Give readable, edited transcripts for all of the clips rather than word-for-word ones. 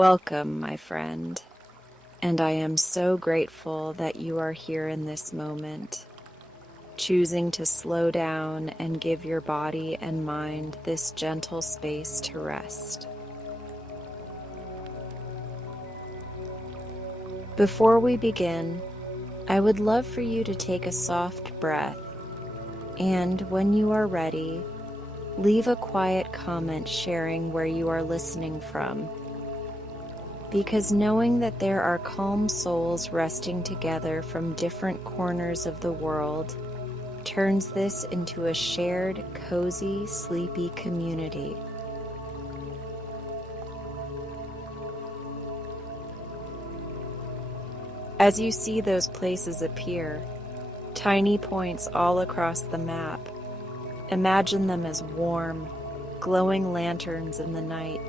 Welcome, my friend, and I am so grateful that you are here in this moment, choosing to slow down and give your body and mind this gentle space to rest. Before we begin, I would love for you to take a soft breath, and when you are ready, leave a quiet comment sharing where you are listening from. Because knowing that there are calm souls resting together from different corners of the world turns this into a shared, cozy, sleepy community. As you see those places appear, tiny points all across the map, imagine them as warm, glowing lanterns in the night,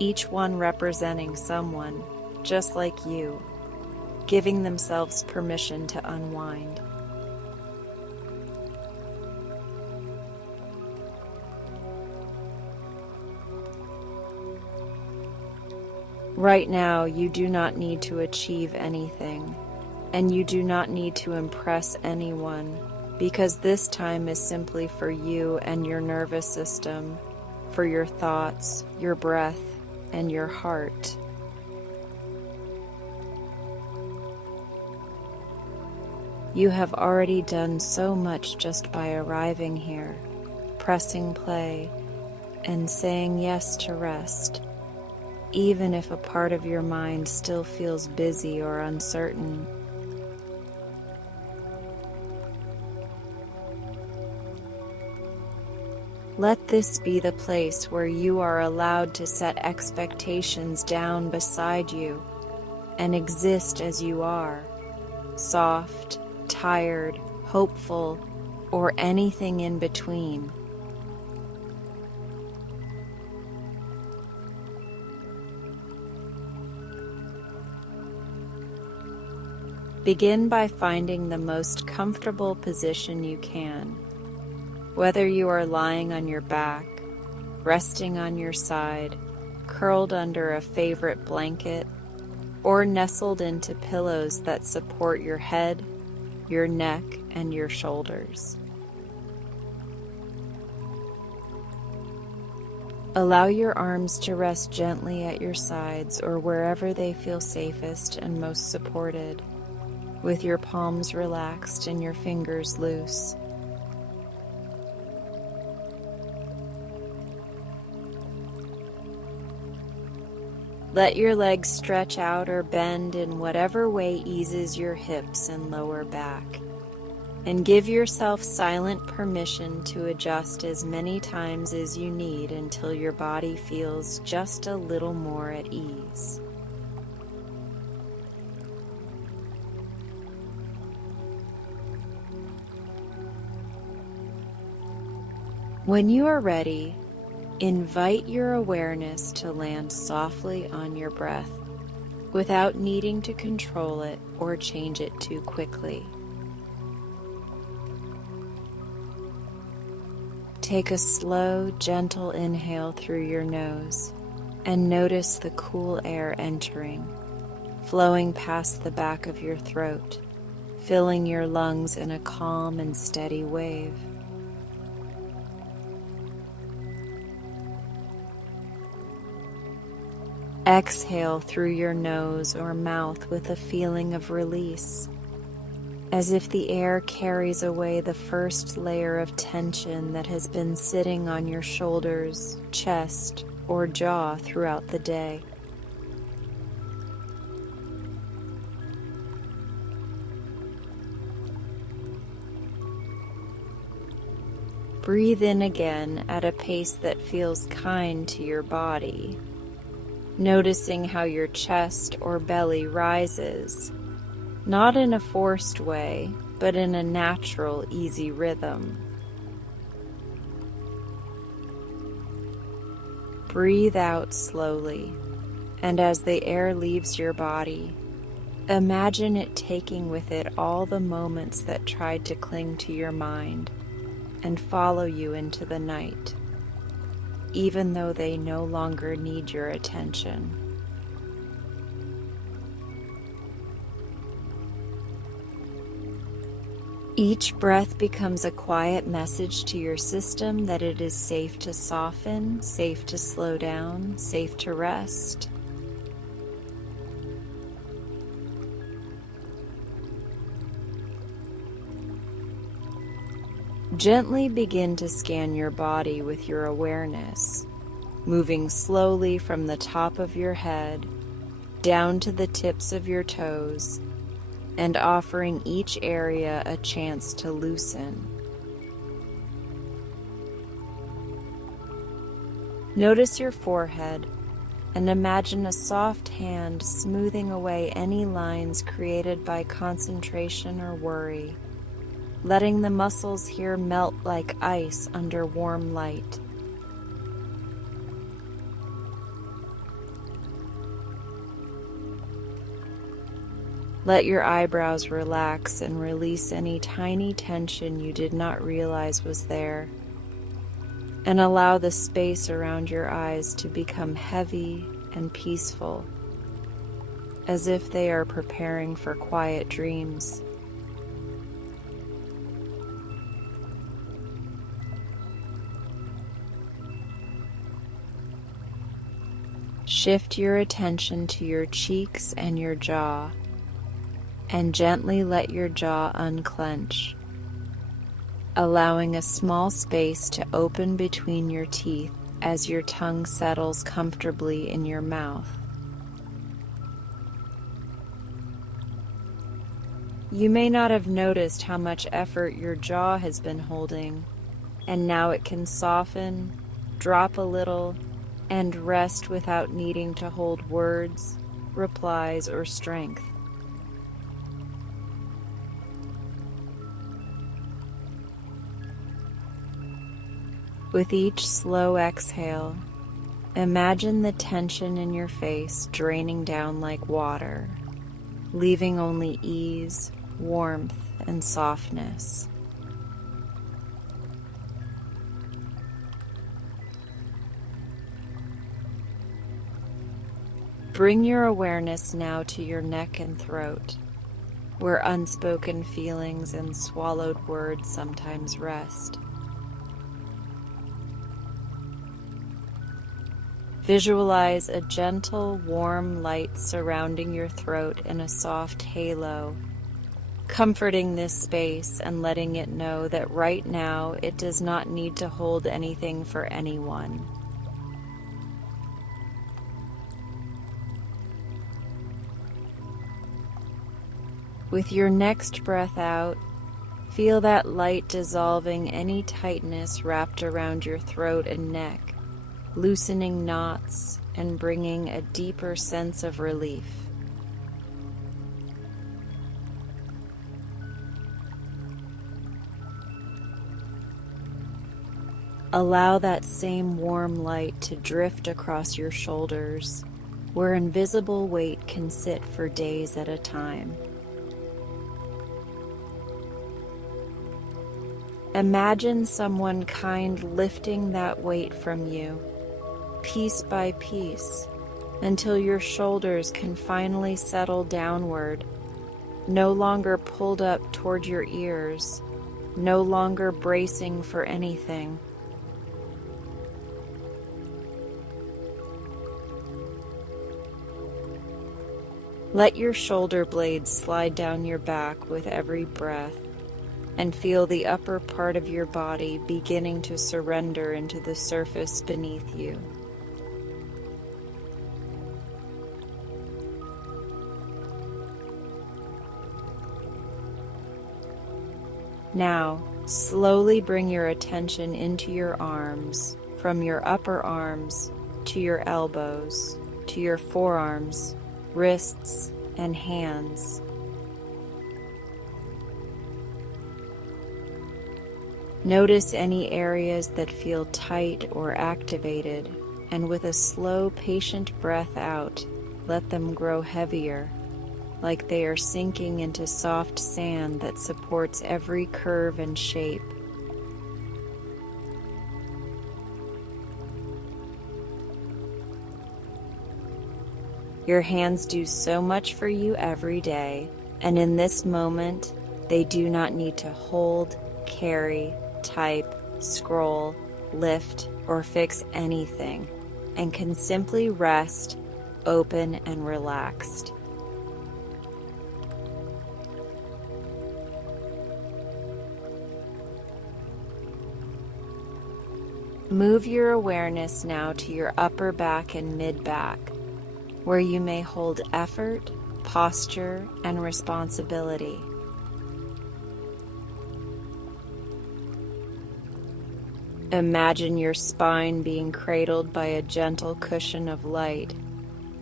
each one representing someone just like you, giving themselves permission to unwind. Right now, you do not need to achieve anything, and you do not need to impress anyone, because this time is simply for you and your nervous system, for your thoughts, your breath, and your heart. You have already done so much just by arriving here, pressing play, and saying yes to rest, even if a part of your mind still feels busy or uncertain. Let this be the place where you are allowed to set expectations down beside you and exist as you are, soft, tired, hopeful, or anything in between. Begin by finding the most comfortable position you can. Whether you are lying on your back, resting on your side, curled under a favorite blanket, or nestled into pillows that support your head, your neck, and your shoulders. Allow your arms to rest gently at your sides or wherever they feel safest and most supported, with your palms relaxed and your fingers loose. Let your legs stretch out or bend in whatever way eases your hips and lower back, and give yourself silent permission to adjust as many times as you need until your body feels just a little more at ease. When you are ready, invite your awareness to land softly on your breath without needing to control it or change it too quickly. Take a slow, gentle inhale through your nose and notice the cool air entering, flowing past the back of your throat, filling your lungs in a calm and steady wave. Exhale through your nose or mouth with a feeling of release, as if the air carries away the first layer of tension that has been sitting on your shoulders, chest, or jaw throughout the day. Breathe in again at a pace that feels kind to your body, noticing how your chest or belly rises, not in a forced way, but in a natural, easy rhythm. Breathe out slowly, and as the air leaves your body, imagine it taking with it all the moments that tried to cling to your mind and follow you into the night, even though they no longer need your attention. Each breath becomes a quiet message to your system that it is safe to soften, safe to slow down, safe to rest. Gently begin to scan your body with your awareness, moving slowly from the top of your head down to the tips of your toes, and offering each area a chance to loosen. Notice your forehead and imagine a soft hand smoothing away any lines created by concentration or worry, letting the muscles here melt like ice under warm light. Let your eyebrows relax and release any tiny tension you did not realize was there, and allow the space around your eyes to become heavy and peaceful, as if they are preparing for quiet dreams. Shift your attention to your cheeks and your jaw, and gently let your jaw unclench, allowing a small space to open between your teeth as your tongue settles comfortably in your mouth. You may not have noticed how much effort your jaw has been holding, and now it can soften, drop a little, and rest without needing to hold words, replies, or strength. With each slow exhale, imagine the tension in your face draining down like water, leaving only ease, warmth, and softness. Bring your awareness now to your neck and throat, where unspoken feelings and swallowed words sometimes rest. Visualize a gentle, warm light surrounding your throat in a soft halo, comforting this space and letting it know that right now it does not need to hold anything for anyone. With your next breath out, feel that light dissolving any tightness wrapped around your throat and neck, loosening knots and bringing a deeper sense of relief. Allow that same warm light to drift across your shoulders, where invisible weight can sit for days at a time. Imagine someone kind lifting that weight from you, piece by piece, until your shoulders can finally settle downward, no longer pulled up toward your ears, no longer bracing for anything. Let your shoulder blades slide down your back with every breath, and feel the upper part of your body beginning to surrender into the surface beneath you. Now, slowly bring your attention into your arms, from your upper arms to your elbows, to your forearms, wrists, and hands. Notice any areas that feel tight or activated, and with a slow, patient breath out, let them grow heavier, like they are sinking into soft sand that supports every curve and shape. Your hands do so much for you every day, and in this moment, They do not need to hold, carry, type, scroll, lift, or fix anything, and can simply rest, open, and relaxed. Move your awareness now to your upper back and mid-back, where you may hold effort, posture, and responsibility. Imagine your spine being cradled by a gentle cushion of light,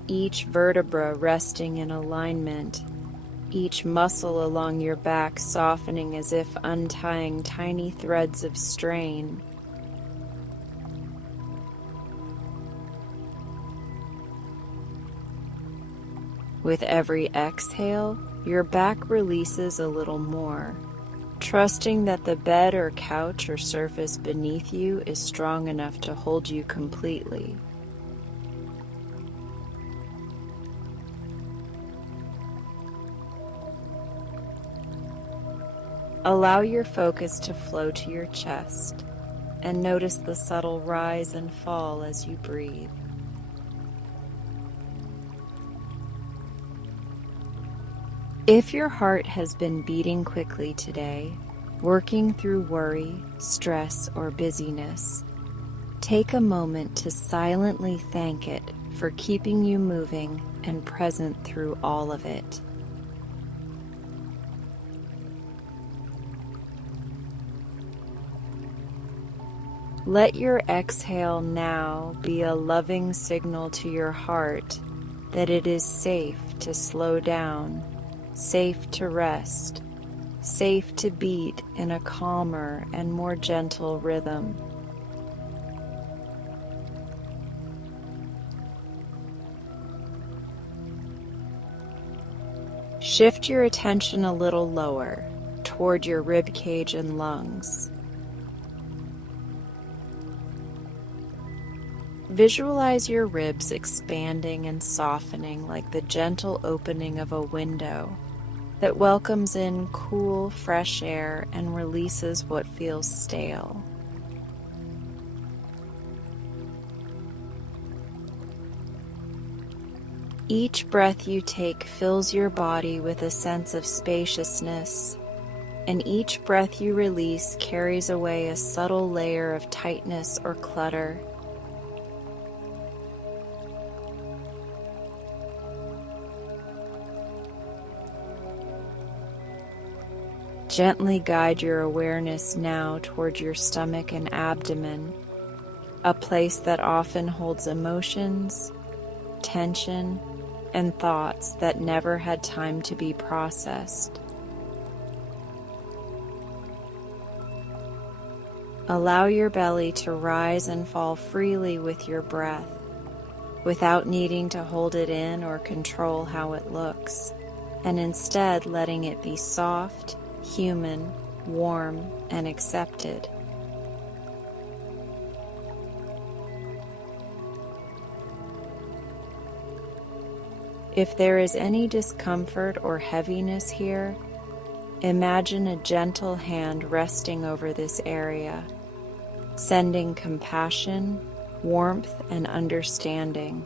each vertebra resting in alignment, each muscle along your back softening as if untying tiny threads of strain. With every exhale, your back releases a little more, trusting that the bed or couch or surface beneath you is strong enough to hold you completely. Allow your focus to flow to your chest and notice the subtle rise and fall as you breathe. If your heart has been beating quickly today, working through worry, stress, or busyness, take a moment to silently thank it for keeping you moving and present through all of it. Let your exhale now be a loving signal to your heart that it is safe to slow down, safe to rest, safe to beat in a calmer and more gentle rhythm. Shift your attention a little lower, toward your rib cage and lungs. Visualize your ribs expanding and softening like the gentle opening of a window that welcomes in cool, fresh air and releases what feels stale. Each breath you take fills your body with a sense of spaciousness, and each breath you release carries away a subtle layer of tightness or clutter. Gently guide your awareness now toward your stomach and abdomen, a place that often holds emotions, tension, and thoughts that never had time to be processed. Allow your belly to rise and fall freely with your breath, without needing to hold it in or control how it looks, and instead letting it be soft, human, warm, and accepted. If there is any discomfort or heaviness here, imagine a gentle hand resting over this area, sending compassion, warmth, and understanding,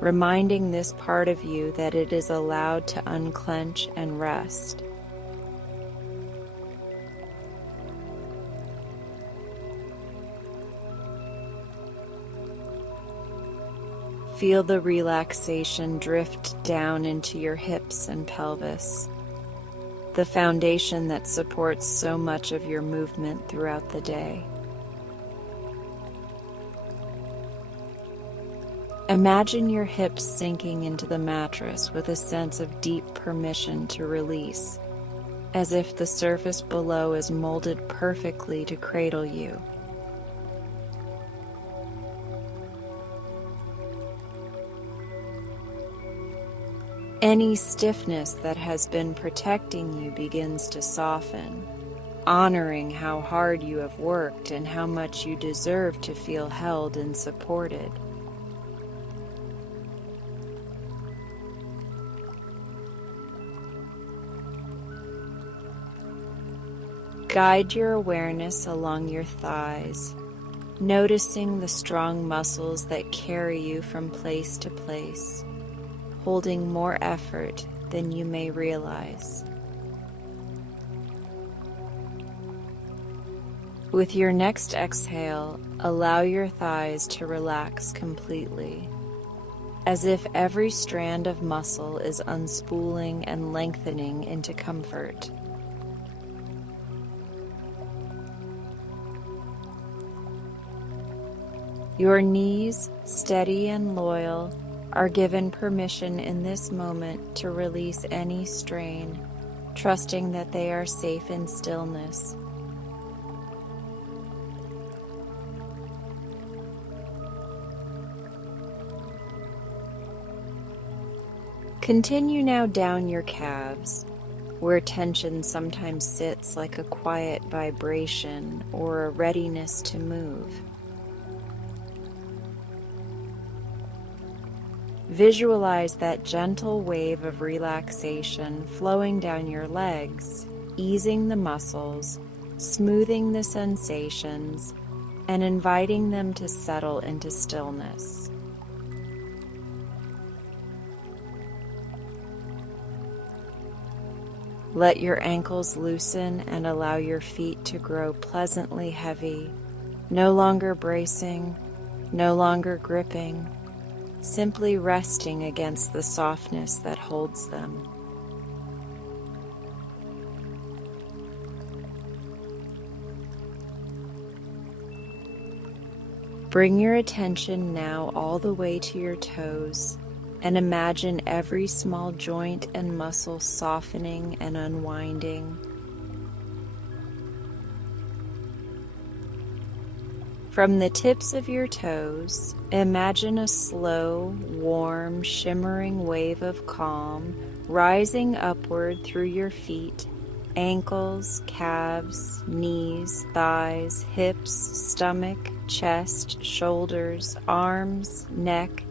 reminding this part of you that it is allowed to unclench and rest. Feel the relaxation drift down into your hips and pelvis, the foundation that supports so much of your movement throughout the day. Imagine your hips sinking into the mattress with a sense of deep permission to release, as if the surface below is molded perfectly to cradle you. Any stiffness that has been protecting you begins to soften, honoring how hard you have worked and how much you deserve to feel held and supported. Guide your awareness along your thighs, noticing the strong muscles that carry you from place to place, holding more effort than you may realize. With your next exhale, allow your thighs to relax completely, as if every strand of muscle is unspooling and lengthening into comfort. Your knees, steady and loyal, are given permission in this moment to release any strain, trusting that they are safe in stillness. Continue now down your calves, where tension sometimes sits like a quiet vibration or a readiness to move. Visualize that gentle wave of relaxation flowing down your legs, easing the muscles, smoothing the sensations, and inviting them to settle into stillness. Let your ankles loosen and allow your feet to grow pleasantly heavy, no longer bracing, no longer gripping, simply resting against the softness that holds them. Bring your attention now all the way to your toes, and imagine every small joint and muscle softening and unwinding. From the tips of your toes, imagine a slow, warm, shimmering wave of calm rising upward through your feet, ankles, calves, knees, thighs, hips, stomach, chest, shoulders, arms, neck,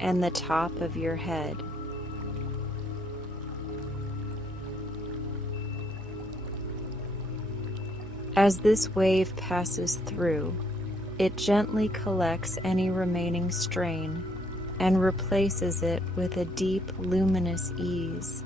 and the top of your head. As this wave passes through, it gently collects any remaining strain and replaces it with a deep, luminous ease.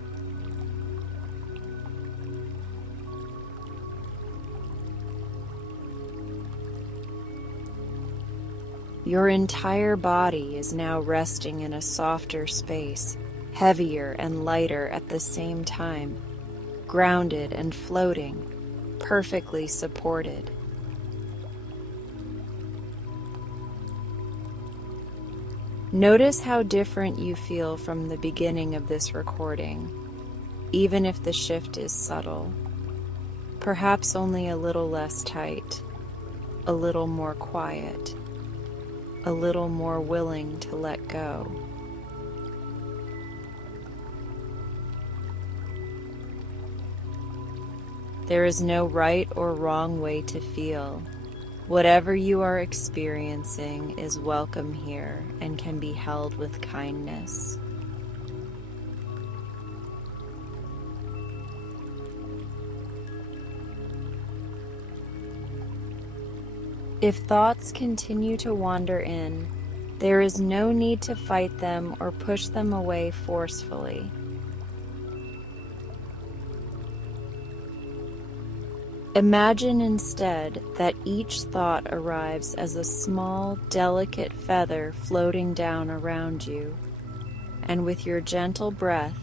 Your entire body is now resting in a softer space, heavier and lighter at the same time, grounded and floating, perfectly supported. Notice how different you feel from the beginning of this recording, even if the shift is subtle. Perhaps only a little less tight, a little more quiet, a little more willing to let go. There is no right or wrong way to feel. Whatever you are experiencing is welcome here and can be held with kindness. If thoughts continue to wander in, there is no need to fight them or push them away forcefully. Imagine instead that each thought arrives as a small, delicate feather floating down around you, and with your gentle breath,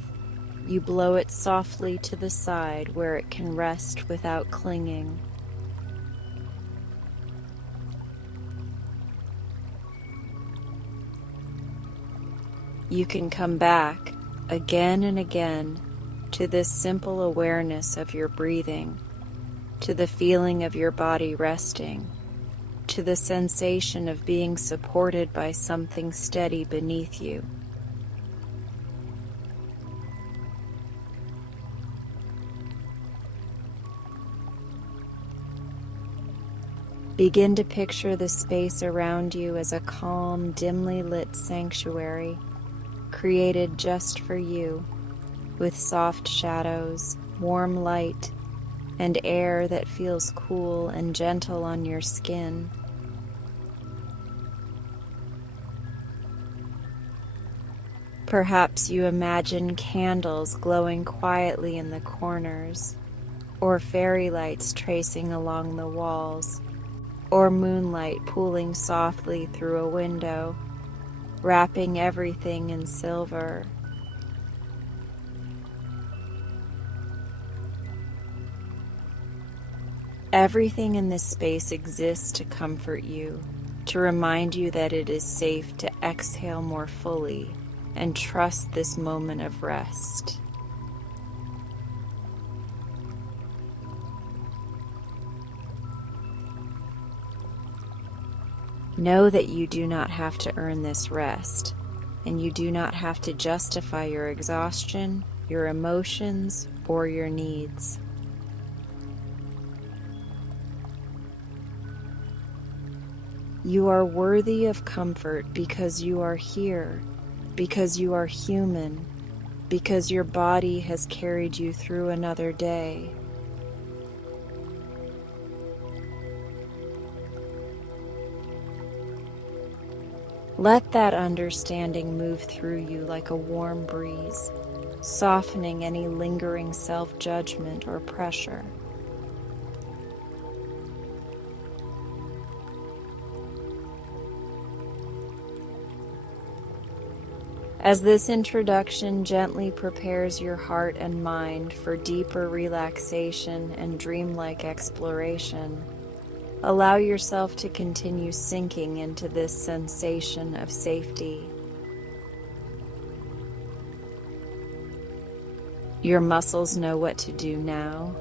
you blow it softly to the side where it can rest without clinging. You can come back again and again to this simple awareness of your breathing, to the feeling of your body resting, to the sensation of being supported by something steady beneath you. Begin to picture the space around you as a calm, dimly lit sanctuary created just for you, with soft shadows, warm light, and air that feels cool and gentle on your skin. Perhaps you imagine candles glowing quietly in the corners, or fairy lights tracing along the walls, or moonlight pooling softly through a window, wrapping everything in silver. Everything in this space exists to comfort you, to remind you that it is safe to exhale more fully and trust this moment of rest. Know that you do not have to earn this rest, and you do not have to justify your exhaustion, your emotions, or your needs. You are worthy of comfort because you are here, because you are human, because your body has carried you through another day. Let that understanding move through you like a warm breeze, softening any lingering self-judgment or pressure. As this introduction gently prepares your heart and mind for deeper relaxation and dreamlike exploration, allow yourself to continue sinking into this sensation of safety. Your muscles know what to do now,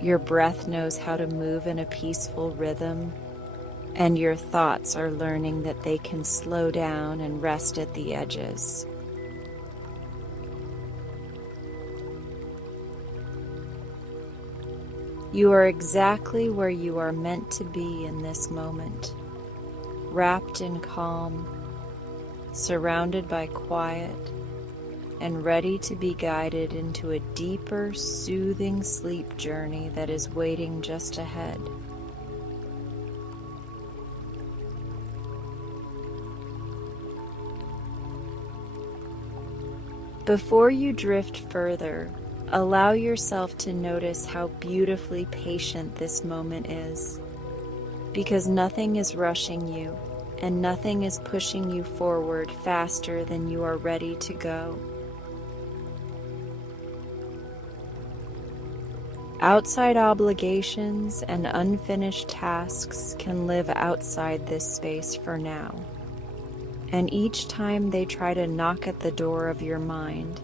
your breath knows how to move in a peaceful rhythm, and your thoughts are learning that they can slow down and rest at the edges. You are exactly where you are meant to be in this moment, wrapped in calm, surrounded by quiet, and ready to be guided into a deeper, soothing sleep journey that is waiting just ahead. Before you drift further, allow yourself to notice how beautifully patient this moment is, because nothing is rushing you and nothing is pushing you forward faster than you are ready to go. Outside obligations and unfinished tasks can live outside this space for now, and each time they try to knock at the door of your mind,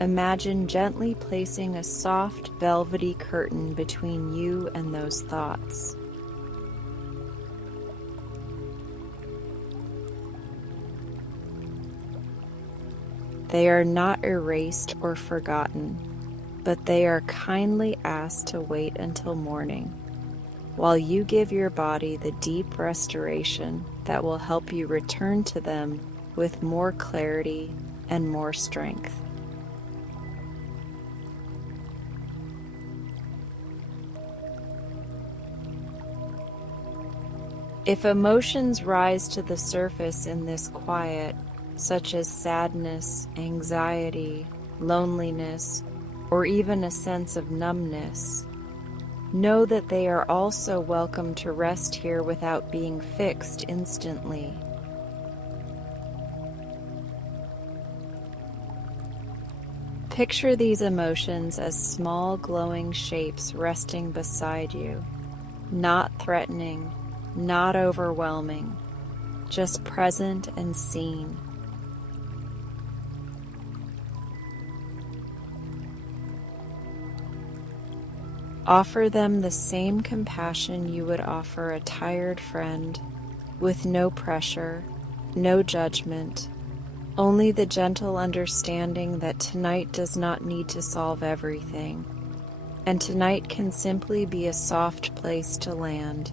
imagine gently placing a soft, velvety curtain between you and those thoughts. They are not erased or forgotten, but they are kindly asked to wait until morning, while you give your body the deep restoration that will help you return to them with more clarity and more strength. If emotions rise to the surface in this quiet, such as sadness, anxiety, loneliness, or even a sense of numbness, know that they are also welcome to rest here without being fixed instantly. Picture these emotions as small glowing shapes resting beside you, not threatening, not overwhelming, just present and seen. Offer them the same compassion you would offer a tired friend, with no pressure, no judgment, only the gentle understanding that tonight does not need to solve everything, and tonight can simply be a soft place to land.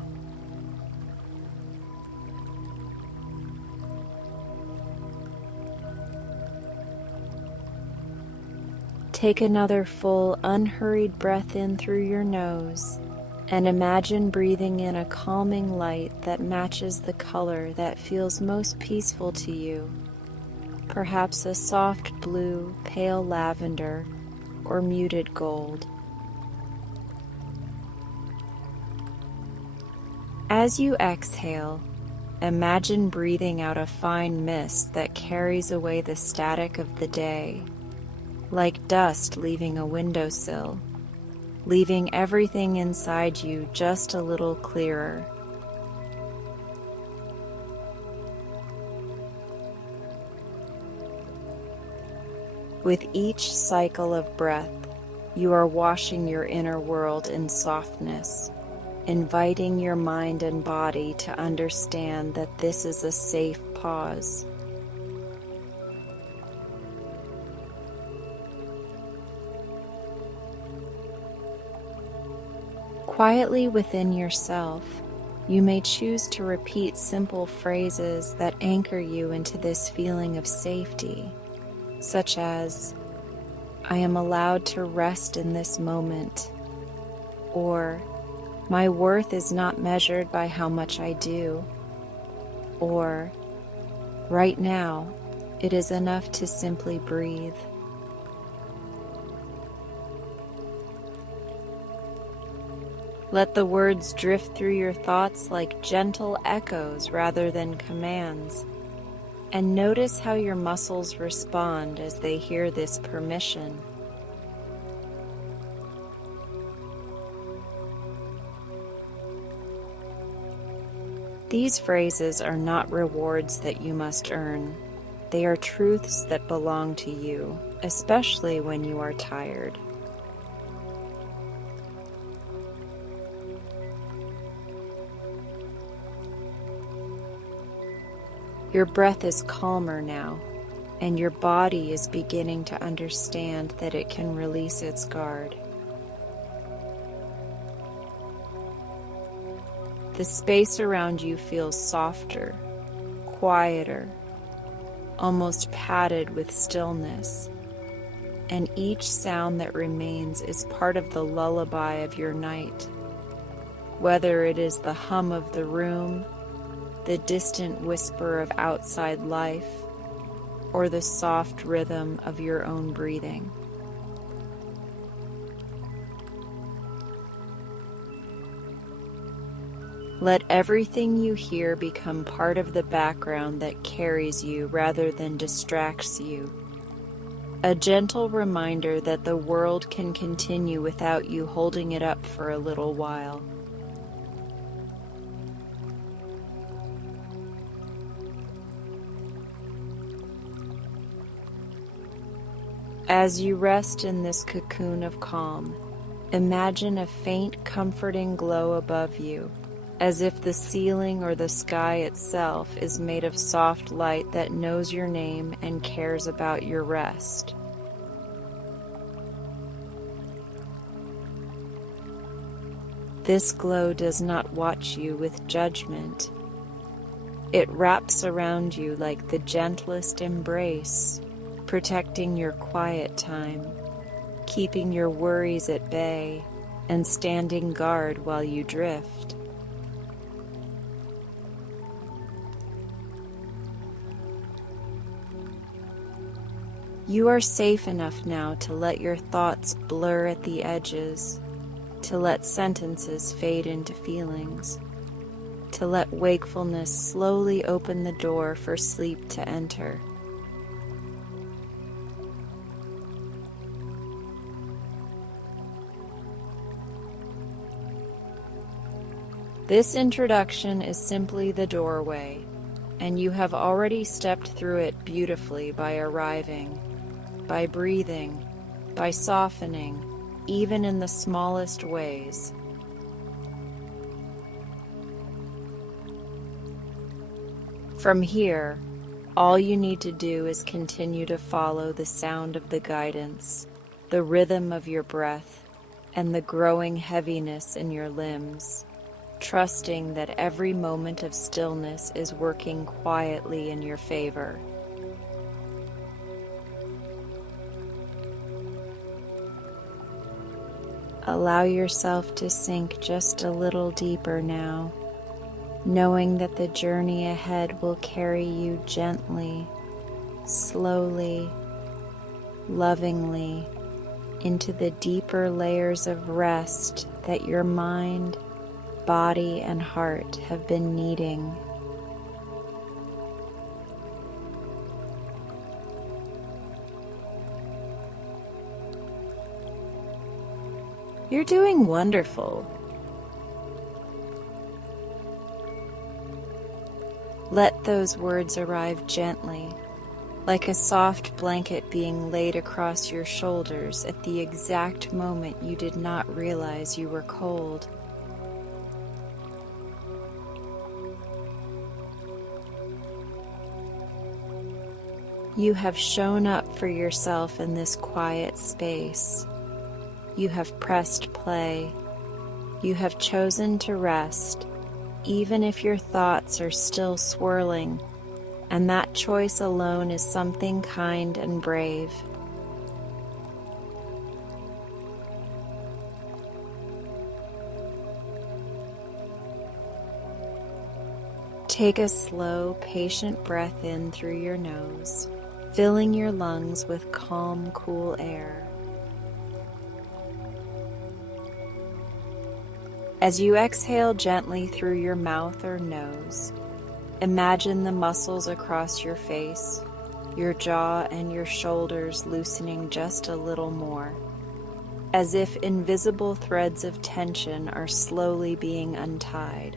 Take another full, unhurried breath in through your nose, and imagine breathing in a calming light that matches the color that feels most peaceful to you, perhaps a soft blue, pale lavender, or muted gold. As you exhale, imagine breathing out a fine mist that carries away the static of the day, like dust leaving a windowsill, leaving everything inside you just a little clearer. With each cycle of breath, you are washing your inner world in softness, inviting your mind and body to understand that this is a safe pause. Quietly within yourself, you may choose to repeat simple phrases that anchor you into this feeling of safety, such as, "I am allowed to rest in this moment," or "My worth is not measured by how much I do," or "Right now, it is enough to simply breathe." Let the words drift through your thoughts like gentle echoes rather than commands, and notice how your muscles respond as they hear this permission. These phrases are not rewards that you must earn. They are truths that belong to you, especially when you are tired. Your breath is calmer now, and your body is beginning to understand that it can release its guard. The space around you feels softer, quieter, almost padded with stillness, and each sound that remains is part of the lullaby of your night, whether it is the hum of the room, the distant whisper of outside life, or the soft rhythm of your own breathing. Let everything you hear become part of the background that carries you rather than distracts you. A gentle reminder that the world can continue without you holding it up for a little while. As you rest in this cocoon of calm, imagine a faint, comforting glow above you, as if the ceiling or the sky itself is made of soft light that knows your name and cares about your rest. This glow does not watch you with judgment. It wraps around you like the gentlest embrace, protecting your quiet time, keeping your worries at bay, and standing guard while you drift. You are safe enough now to let your thoughts blur at the edges, to let sentences fade into feelings, to let wakefulness slowly open the door for sleep to enter. This introduction is simply the doorway, and you have already stepped through it beautifully by arriving, by breathing, by softening, even in the smallest ways. From here, all you need to do is continue to follow the sound of the guidance, the rhythm of your breath, and the growing heaviness in your limbs, trusting that every moment of stillness is working quietly in your favor. Allow yourself to sink just a little deeper now, knowing that the journey ahead will carry you gently, slowly, lovingly into the deeper layers of rest that your mind, body, and heart have been needing. You're doing wonderful. Let those words arrive gently, like a soft blanket being laid across your shoulders at the exact moment you did not realize you were cold. You have shown up for yourself in this quiet space. You have pressed play. You have chosen to rest, even if your thoughts are still swirling, and that choice alone is something kind and brave. Take a slow, patient breath in through your nose, filling your lungs with calm, cool air. As you exhale gently through your mouth or nose, imagine the muscles across your face, your jaw, and your shoulders loosening just a little more, as if invisible threads of tension are slowly being untied.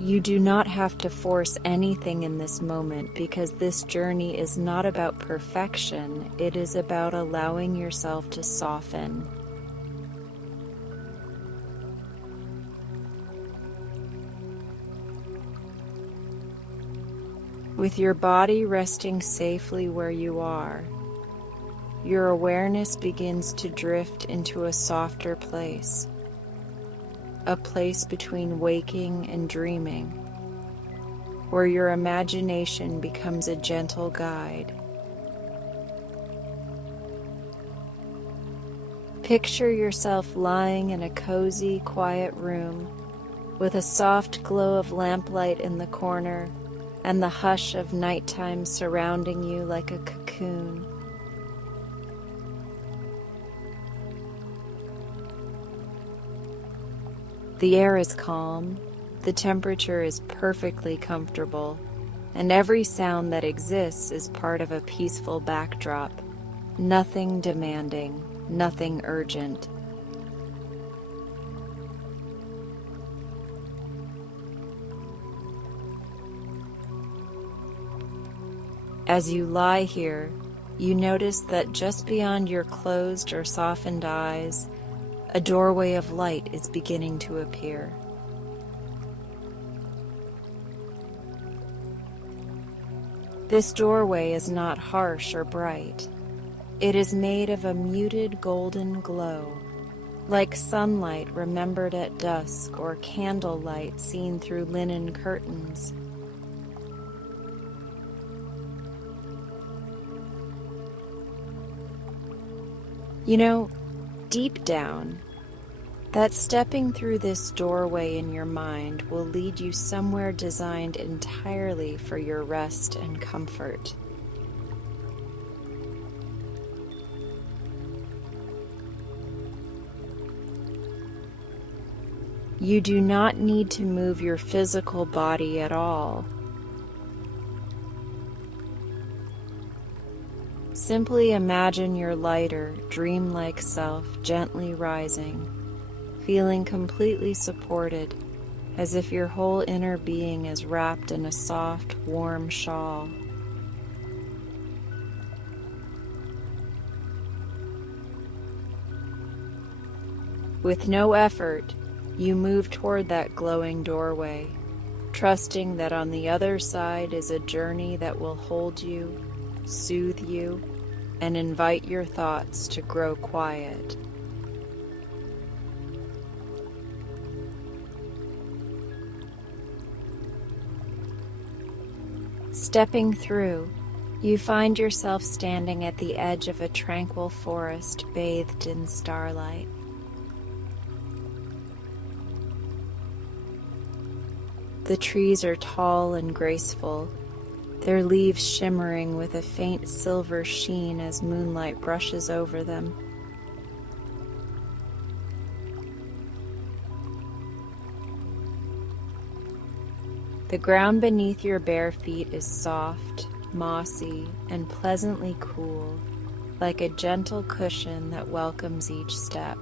You do not have to force anything in this moment, because this journey is not about perfection. It is about allowing yourself to soften. With your body resting safely where you are, your awareness begins to drift into a softer place. A place between waking and dreaming, where your imagination becomes a gentle guide. Picture yourself lying in a cozy, quiet room with a soft glow of lamplight in the corner and the hush of nighttime surrounding you like a cocoon. The air is calm, the temperature is perfectly comfortable, and every sound that exists is part of a peaceful backdrop. Nothing demanding, nothing urgent. As you lie here, you notice that just beyond your closed or softened eyes, a doorway of light is beginning to appear. This doorway is not harsh or bright. It is made of a muted golden glow, like sunlight remembered at dusk or candlelight seen through linen curtains. You know, deep down, that stepping through this doorway in your mind will lead you somewhere designed entirely for your rest and comfort. You do not need to move your physical body at all. Simply imagine your lighter, dreamlike self gently rising, feeling completely supported, as if your whole inner being is wrapped in a soft, warm shawl. With no effort, you move toward that glowing doorway, trusting that on the other side is a journey that will hold you, soothe you, and invite your thoughts to grow quiet. Stepping through, You find yourself standing at the edge of a tranquil forest bathed in starlight. The trees are tall and graceful, their leaves shimmering with a faint silver sheen as moonlight brushes over them. The ground beneath your bare feet is soft, mossy, and pleasantly cool, like a gentle cushion that welcomes each step.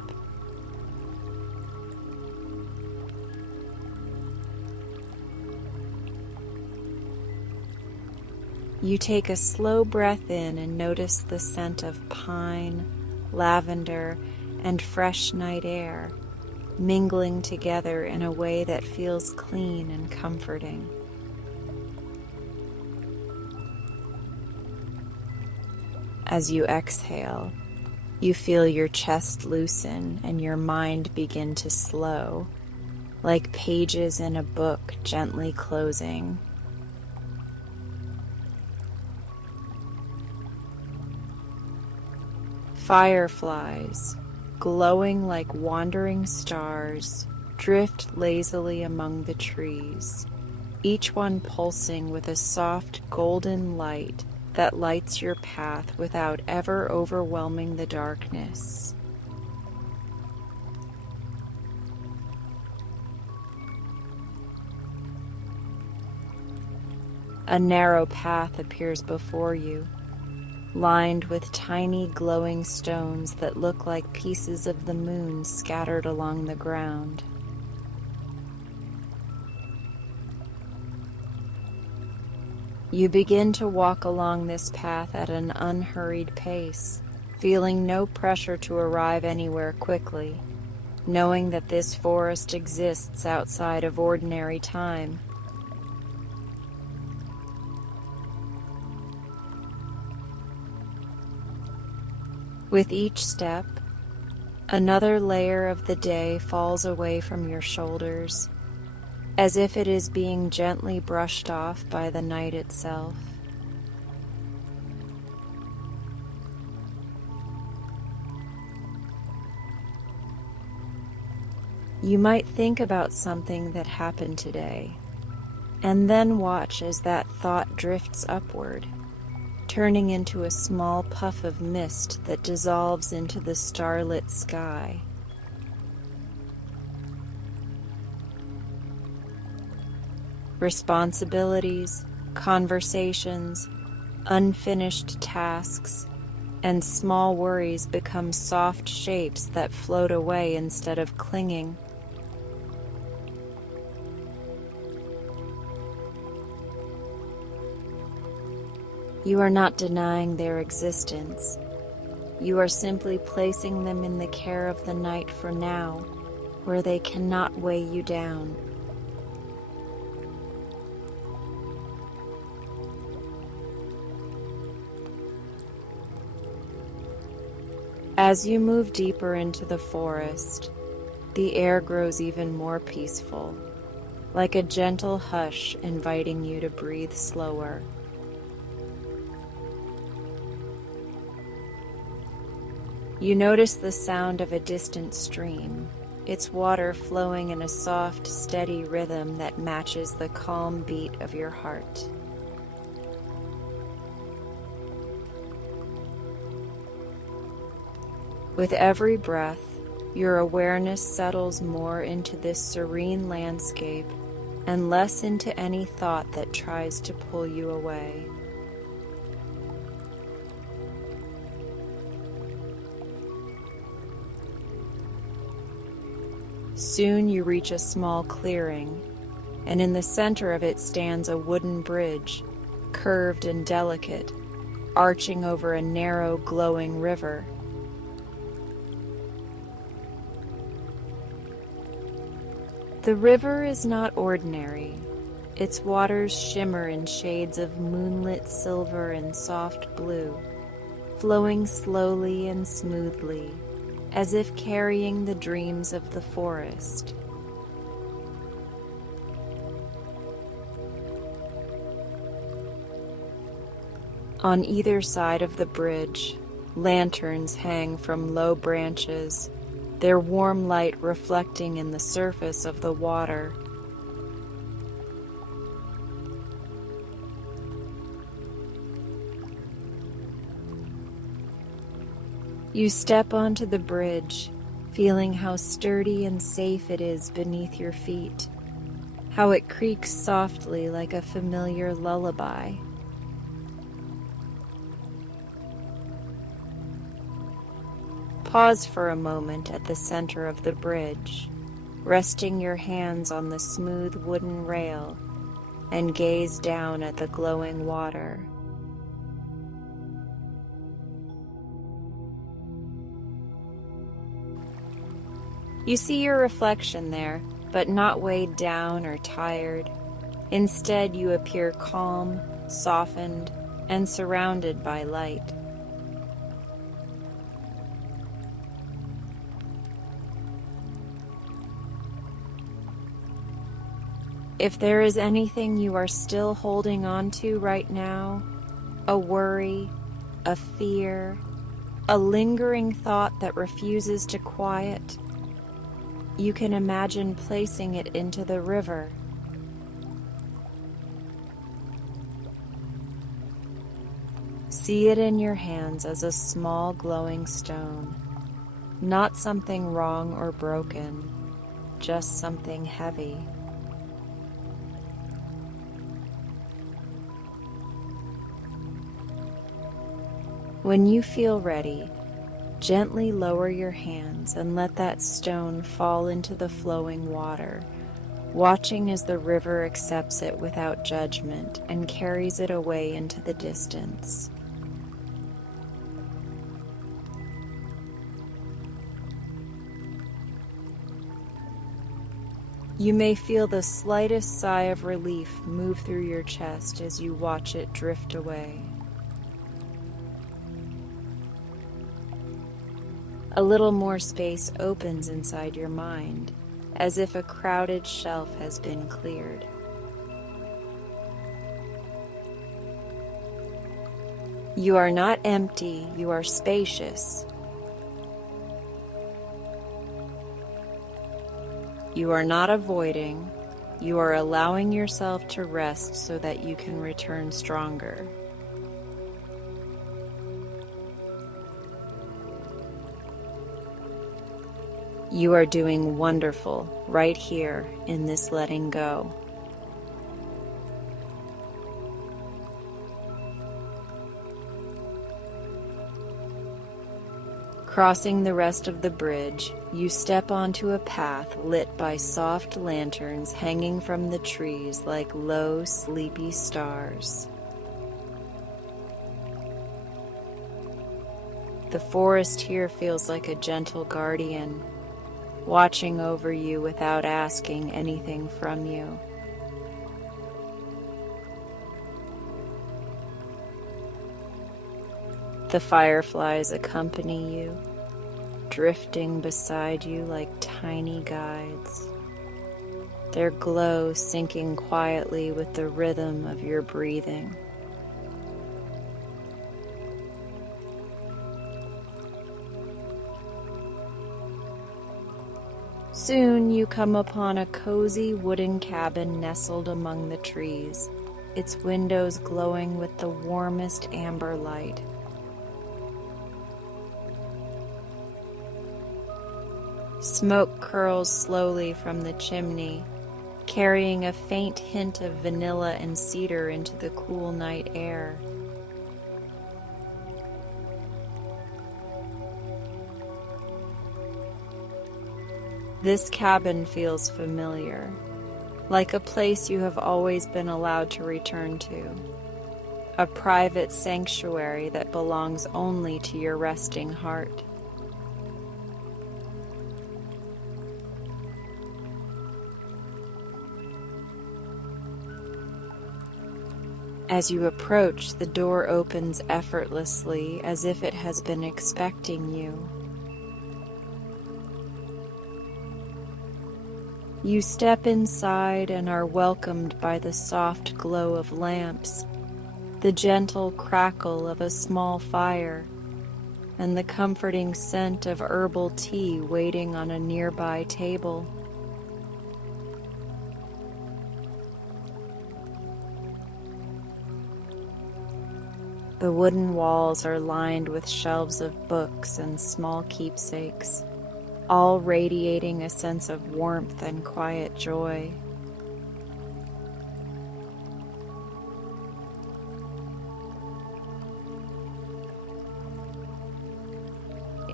You take a slow breath in and notice the scent of pine, lavender, and fresh night air, mingling together in a way that feels clean and comforting. As you exhale, you feel your chest loosen and your mind begin to slow, like pages in a book gently closing. Fireflies, glowing like wandering stars, drift lazily among the trees, each one pulsing with a soft golden light that lights your path without ever overwhelming the darkness. A narrow path appears before you, lined with tiny glowing stones that look like pieces of the moon scattered along the ground. You begin to walk along this path at an unhurried pace, feeling no pressure to arrive anywhere quickly, knowing that this forest exists outside of ordinary time. With each step, another layer of the day falls away from your shoulders, as if it is being gently brushed off by the night itself. You might think about something that happened today, and then watch as that thought drifts upward, turning into a small puff of mist that dissolves into the starlit sky. Responsibilities, conversations, unfinished tasks, and small worries become soft shapes that float away instead of clinging. You are not denying their existence. You are simply placing them in the care of the night for now, where they cannot weigh you down. As you move deeper into the forest, the air grows even more peaceful, like a gentle hush inviting you to breathe slower. You notice the sound of a distant stream, its water flowing in a soft, steady rhythm that matches the calm beat of your heart. With every breath, your awareness settles more into this serene landscape and less into any thought that tries to pull you away. Soon you reach a small clearing, and in the center of it stands a wooden bridge, curved and delicate, arching over a narrow, glowing river. The river is not ordinary. Its waters shimmer in shades of moonlit silver and soft blue, flowing slowly and smoothly, as if carrying the dreams of the forest. On either side of the bridge, lanterns hang from low branches, their warm light reflecting in the surface of the water. You step onto the bridge, feeling how sturdy and safe it is beneath your feet, how it creaks softly like a familiar lullaby. Pause for a moment at the center of the bridge, resting your hands on the smooth wooden rail, and gaze down at the glowing water. You see your reflection there, but not weighed down or tired. Instead, you appear calm, softened, and surrounded by light. If there is anything you are still holding on to right now, a worry, a fear, a lingering thought that refuses to quiet, you can imagine placing it into the river. See it in your hands as a small glowing stone, not something wrong or broken, just something heavy. When you feel ready, gently lower your hands and let that stone fall into the flowing water, watching as the river accepts it without judgment and carries it away into the distance. You may feel the slightest sigh of relief move through your chest as you watch it drift away. A little more space opens inside your mind, as if a crowded shelf has been cleared. You are not empty, you are spacious. You are not avoiding, you are allowing yourself to rest so that you can return stronger. You are doing wonderful right here in this letting go. Crossing the rest of the bridge, you step onto a path lit by soft lanterns hanging from the trees like low, sleepy stars. The forest here feels like a gentle guardian, watching over you without asking anything from you. The fireflies accompany you, drifting beside you like tiny guides, their glow syncing quietly with the rhythm of your breathing. Soon you come upon a cozy wooden cabin nestled among the trees, its windows glowing with the warmest amber light. Smoke curls slowly from the chimney, carrying a faint hint of vanilla and cedar into the cool night air. This cabin feels familiar, like a place you have always been allowed to return to, a private sanctuary that belongs only to your resting heart. As you approach, the door opens effortlessly as if it has been expecting you. You step inside and are welcomed by the soft glow of lamps, the gentle crackle of a small fire, and the comforting scent of herbal tea waiting on a nearby table. The wooden walls are lined with shelves of books and small keepsakes, all radiating a sense of warmth and quiet joy.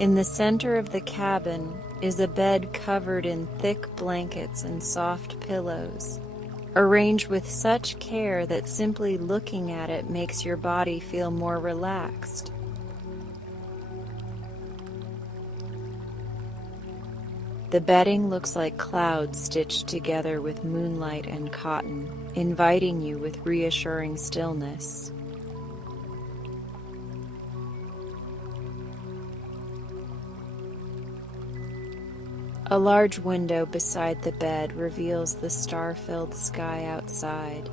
In the center of the cabin is a bed covered in thick blankets and soft pillows, arranged with such care that simply looking at it makes your body feel more relaxed. The bedding looks like clouds stitched together with moonlight and cotton, inviting you with reassuring stillness. A large window beside the bed reveals the star-filled sky outside,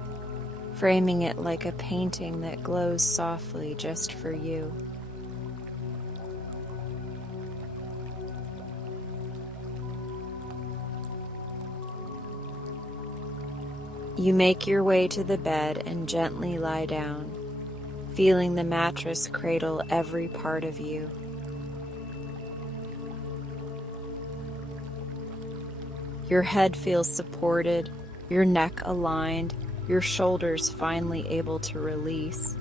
framing it like a painting that glows softly just for you. You make your way to the bed and gently lie down, feeling the mattress cradle every part of you. Your head feels supported, your neck aligned, your shoulders finally able to release.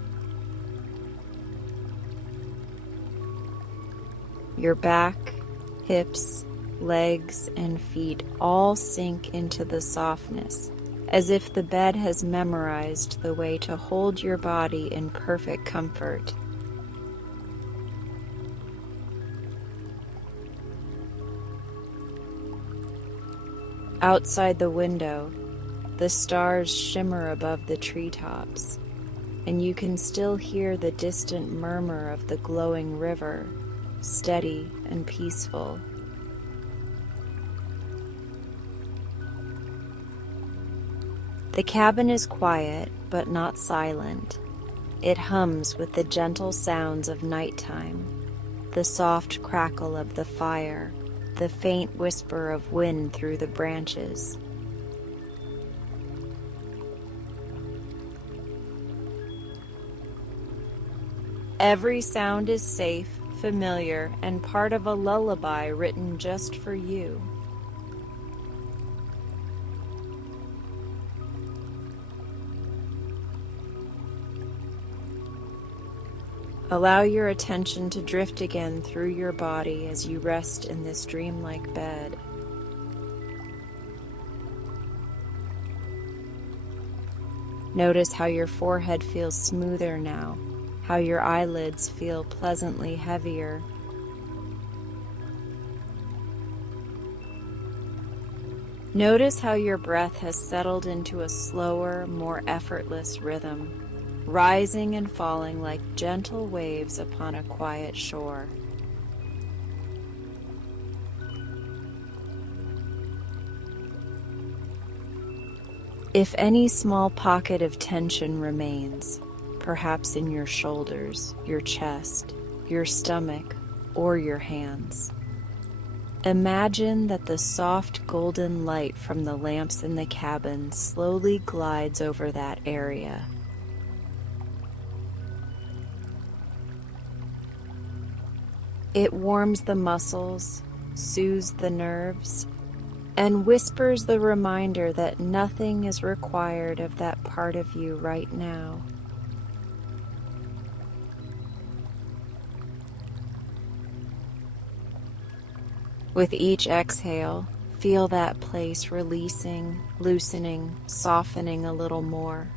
Your back, hips, legs, and feet all sink into the softness, as if the bed has memorized the way to hold your body in perfect comfort. Outside the window, the stars shimmer above the treetops, and you can still hear the distant murmur of the glowing river, steady and peaceful. The cabin is quiet, but not silent. It hums with the gentle sounds of nighttime, the soft crackle of the fire, the faint whisper of wind through the branches. Every sound is safe, familiar, and part of a lullaby written just for you. Allow your attention to drift again through your body as you rest in this dreamlike bed. Notice how your forehead feels smoother now, how your eyelids feel pleasantly heavier. Notice how your breath has settled into a slower, more effortless rhythm, rising and falling like gentle waves upon a quiet shore. If any small pocket of tension remains, perhaps in your shoulders, your chest, your stomach, or your hands, imagine that the soft golden light from the lamps in the cabin slowly glides over that area. It warms the muscles, soothes the nerves, and whispers the reminder that nothing is required of that part of you right now. With each exhale, feel that place releasing, loosening, softening a little more.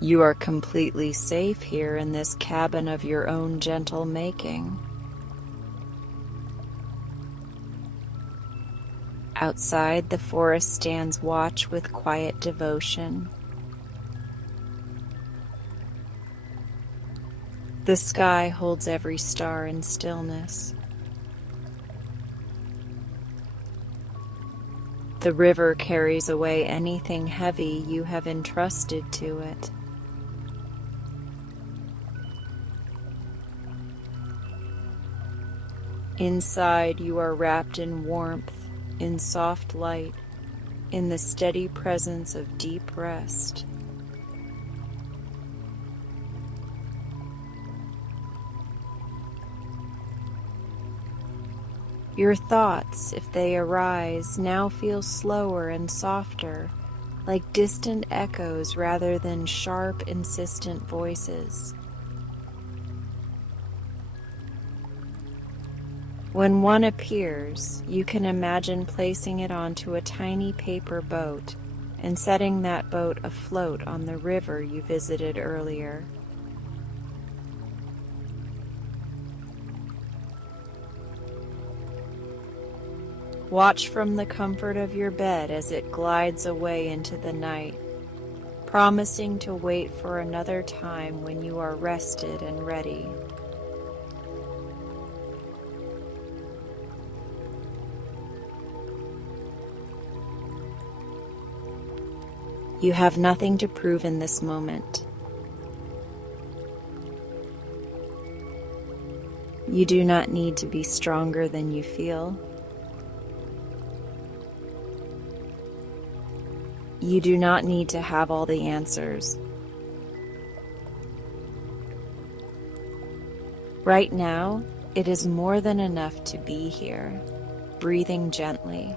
You are completely safe here in this cabin of your own gentle making. Outside, the forest stands watch with quiet devotion. The sky holds every star in stillness. The river carries away anything heavy you have entrusted to it. Inside, you are wrapped in warmth, in soft light, in the steady presence of deep rest. Your thoughts, if they arise, now feel slower and softer, like distant echoes rather than sharp, insistent voices. When one appears, you can imagine placing it onto a tiny paper boat and setting that boat afloat on the river you visited earlier. Watch from the comfort of your bed as it glides away into the night, promising to wait for another time when you are rested and ready. You have nothing to prove in this moment. You do not need to be stronger than you feel. You do not need to have all the answers. Right now, it is more than enough to be here, breathing gently,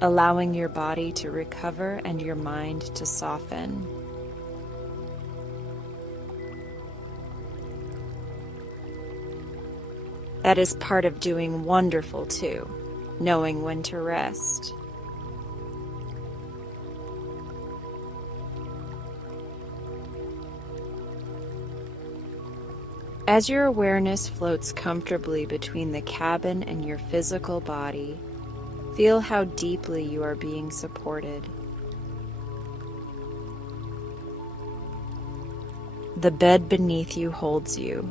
allowing your body to recover and your mind to soften. That is part of doing wonderful too, knowing when to rest. As your awareness floats comfortably between the cabin and your physical body, feel how deeply you are being supported. The bed beneath you holds you.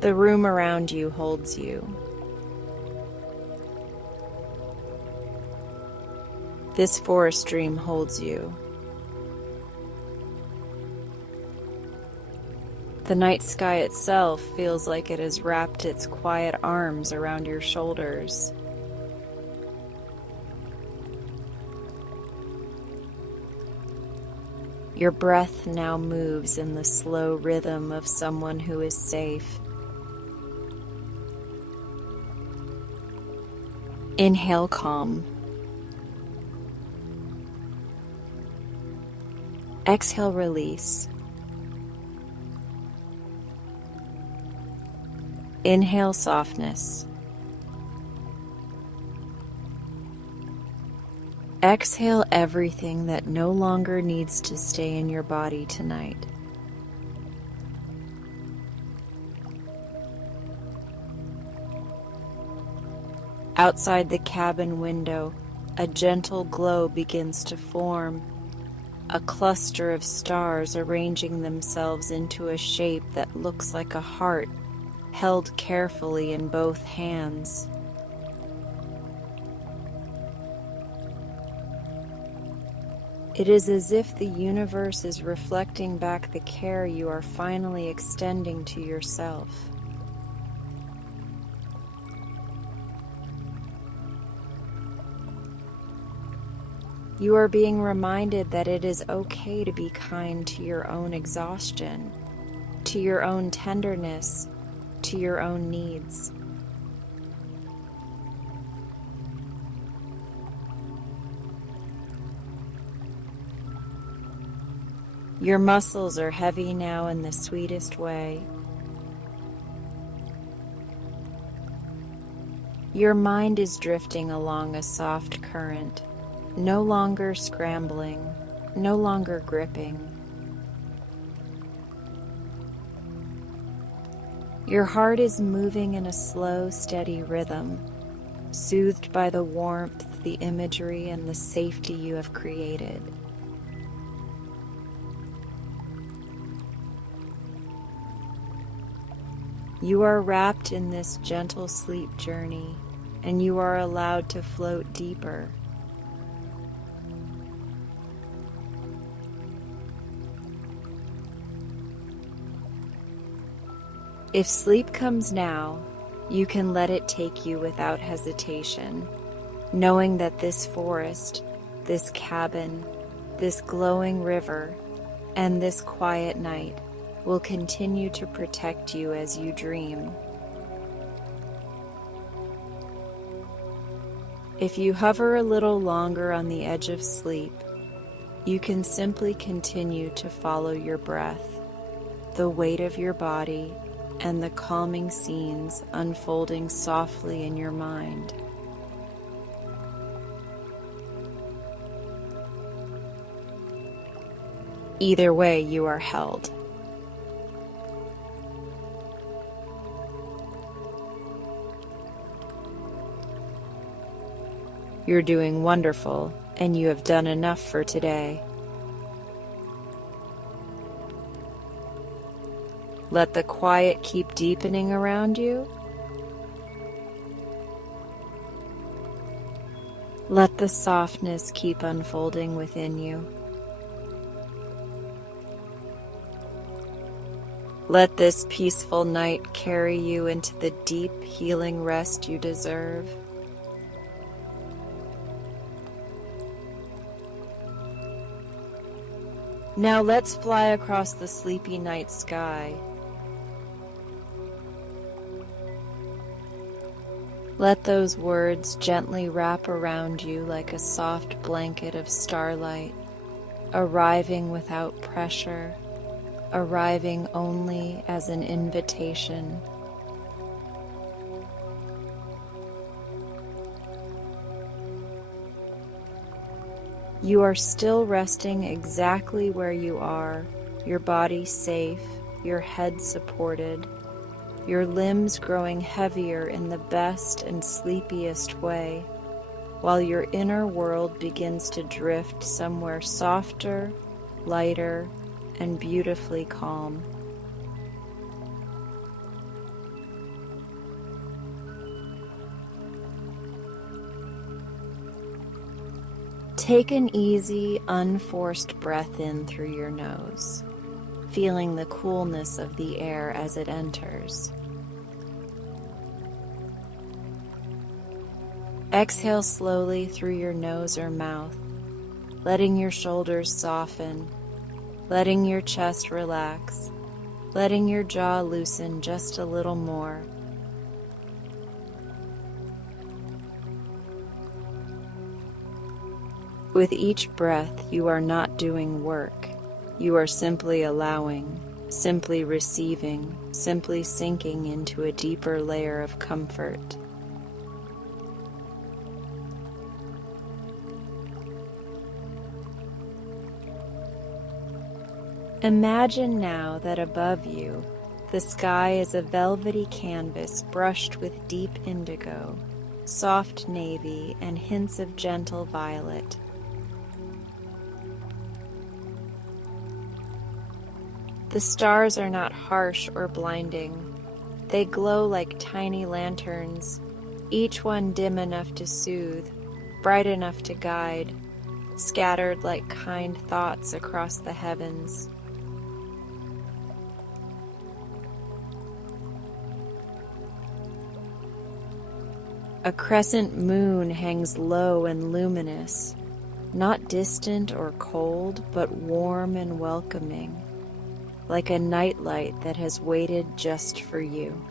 The room around you holds you. This forest stream holds you. The night sky itself feels like it has wrapped its quiet arms around your shoulders. Your breath now moves in the slow rhythm of someone who is safe. Inhale calm. Exhale release. Inhale softness. Exhale everything that no longer needs to stay in your body tonight. Outside the cabin window, a gentle glow begins to form, a cluster of stars arranging themselves into a shape that looks like a heart held carefully in both hands. It is as if the universe is reflecting back the care you are finally extending to yourself. You are being reminded that it is okay to be kind to your own exhaustion, to your own tenderness, to your own needs. Your muscles are heavy now in the sweetest way. Your mind is drifting along a soft current, no longer scrambling, no longer gripping. Your heart is moving in a slow, steady rhythm, soothed by the warmth, the imagery, and the safety you have created. You are wrapped in this gentle sleep journey, and you are allowed to float deeper. If sleep comes now, you can let it take you without hesitation, knowing that this forest, this cabin, this glowing river, and this quiet night will continue to protect you as you dream. If you hover a little longer on the edge of sleep, you can simply continue to follow your breath, the weight of your body, and the calming scenes unfolding softly in your mind. Either way, you are held. You're doing wonderful, and you have done enough for today. Let the quiet keep deepening around you. Let the softness keep unfolding within you. Let this peaceful night carry you into the deep, healing rest you deserve. Now let's fly across the sleepy night sky. Let those words gently wrap around you like a soft blanket of starlight, arriving without pressure, arriving only as an invitation. You are still resting exactly where you are, your body safe, your head supported, your limbs growing heavier in the best and sleepiest way, while your inner world begins to drift somewhere softer, lighter, and beautifully calm. Take an easy, unforced breath in through your nose, feeling the coolness of the air as it enters. Exhale slowly through your nose or mouth, letting your shoulders soften, letting your chest relax, letting your jaw loosen just a little more. With each breath, you are not doing work. You are simply allowing, simply receiving, simply sinking into a deeper layer of comfort. Imagine now that above you, the sky is a velvety canvas brushed with deep indigo, soft navy, and hints of gentle violet. The stars are not harsh or blinding. They glow like tiny lanterns, each one dim enough to soothe, bright enough to guide, scattered like kind thoughts across the heavens. A crescent moon hangs low and luminous, not distant or cold, but warm and welcoming, like a nightlight that has waited just for you.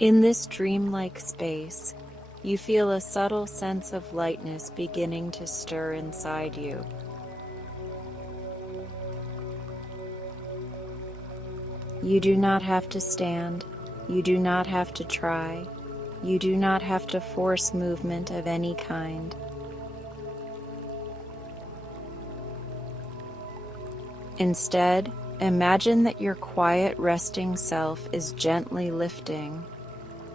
In this dreamlike space, you feel a subtle sense of lightness beginning to stir inside you. You do not have to stand. You do not have to try. You do not have to force movement of any kind. Instead, imagine that your quiet, resting self is gently lifting,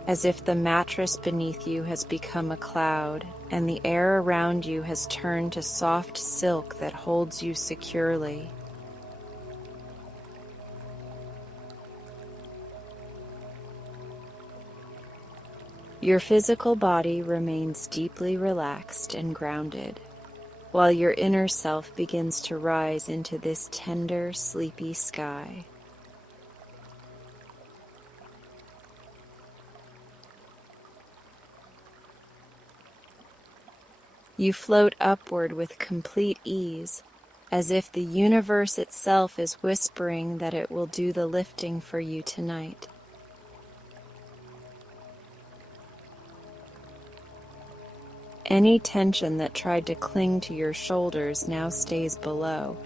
as if the mattress beneath you has become a cloud and the air around you has turned to soft silk that holds you securely. Your physical body remains deeply relaxed and grounded, while your inner self begins to rise into this tender, sleepy sky. You float upward with complete ease, as if the universe itself is whispering that it will do the lifting for you tonight. Any tension that tried to cling to your shoulders now stays below,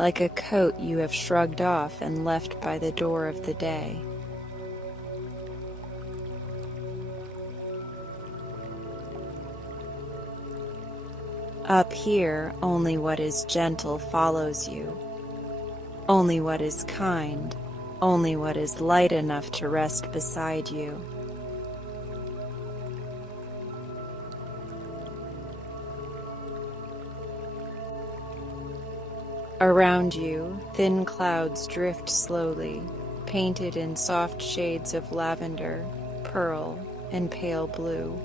like a coat you have shrugged off and left by the door of the day. Up here, only what is gentle follows you, only what is kind, only what is light enough to rest beside you. Around you, thin clouds drift slowly, painted in soft shades of lavender, pearl, and pale blue.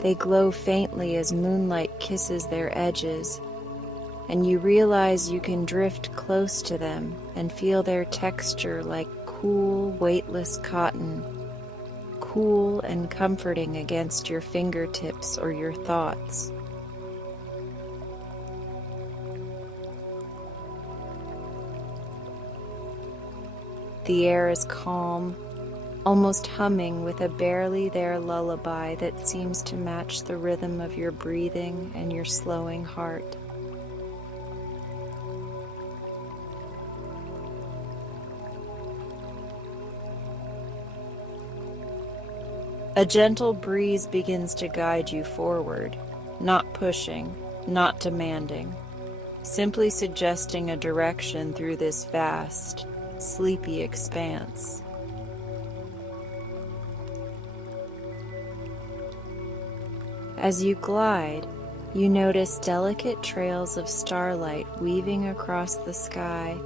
They glow faintly as moonlight kisses their edges, and you realize you can drift close to them and feel their texture like cool, weightless cotton, cool and comforting against your fingertips or your thoughts. The air is calm, almost humming with a barely there lullaby that seems to match the rhythm of your breathing and your slowing heart. A gentle breeze begins to guide you forward, not pushing, not demanding, simply suggesting a direction through this vast, sleepy expanse. As you glide, you notice delicate trails of starlight weaving across the sky,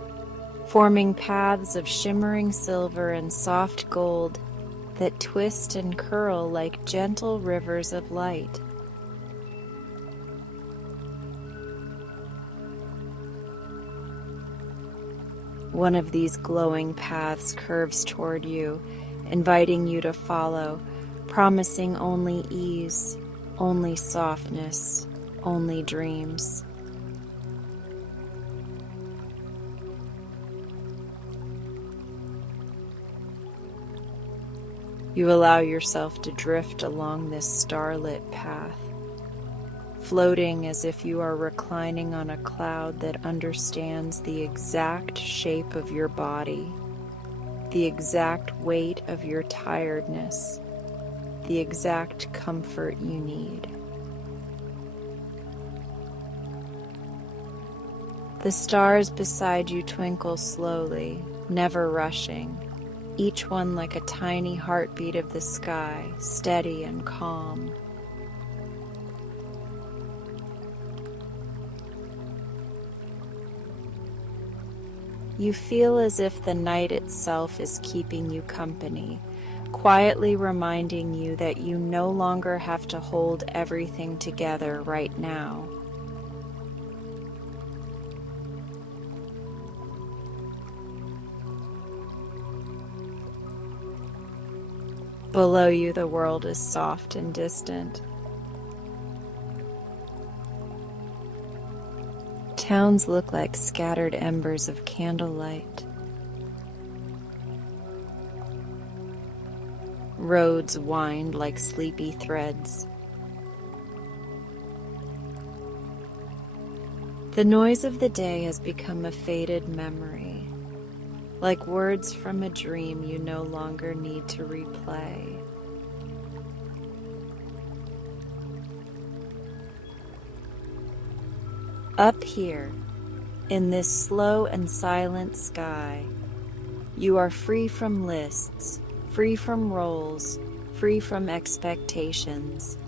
forming paths of shimmering silver and soft gold that twist and curl like gentle rivers of light. One of these glowing paths curves toward you, inviting you to follow, promising only ease, only softness, only dreams. You allow yourself to drift along this starlit path, floating as if you are reclining on a cloud that understands the exact shape of your body, the exact weight of your tiredness, the exact comfort you need. The stars beside you twinkle slowly, never rushing, each one like a tiny heartbeat of the sky, steady and calm. You feel as if the night itself is keeping you company, quietly reminding you that you no longer have to hold everything together right now. Below you, the world is soft and distant. Towns look like scattered embers of candlelight. Roads wind like sleepy threads. The noise of the day has become a faded memory, like words from a dream you no longer need to replay. Up here, in this slow and silent sky, You are free from lists, free from roles, free from expectations.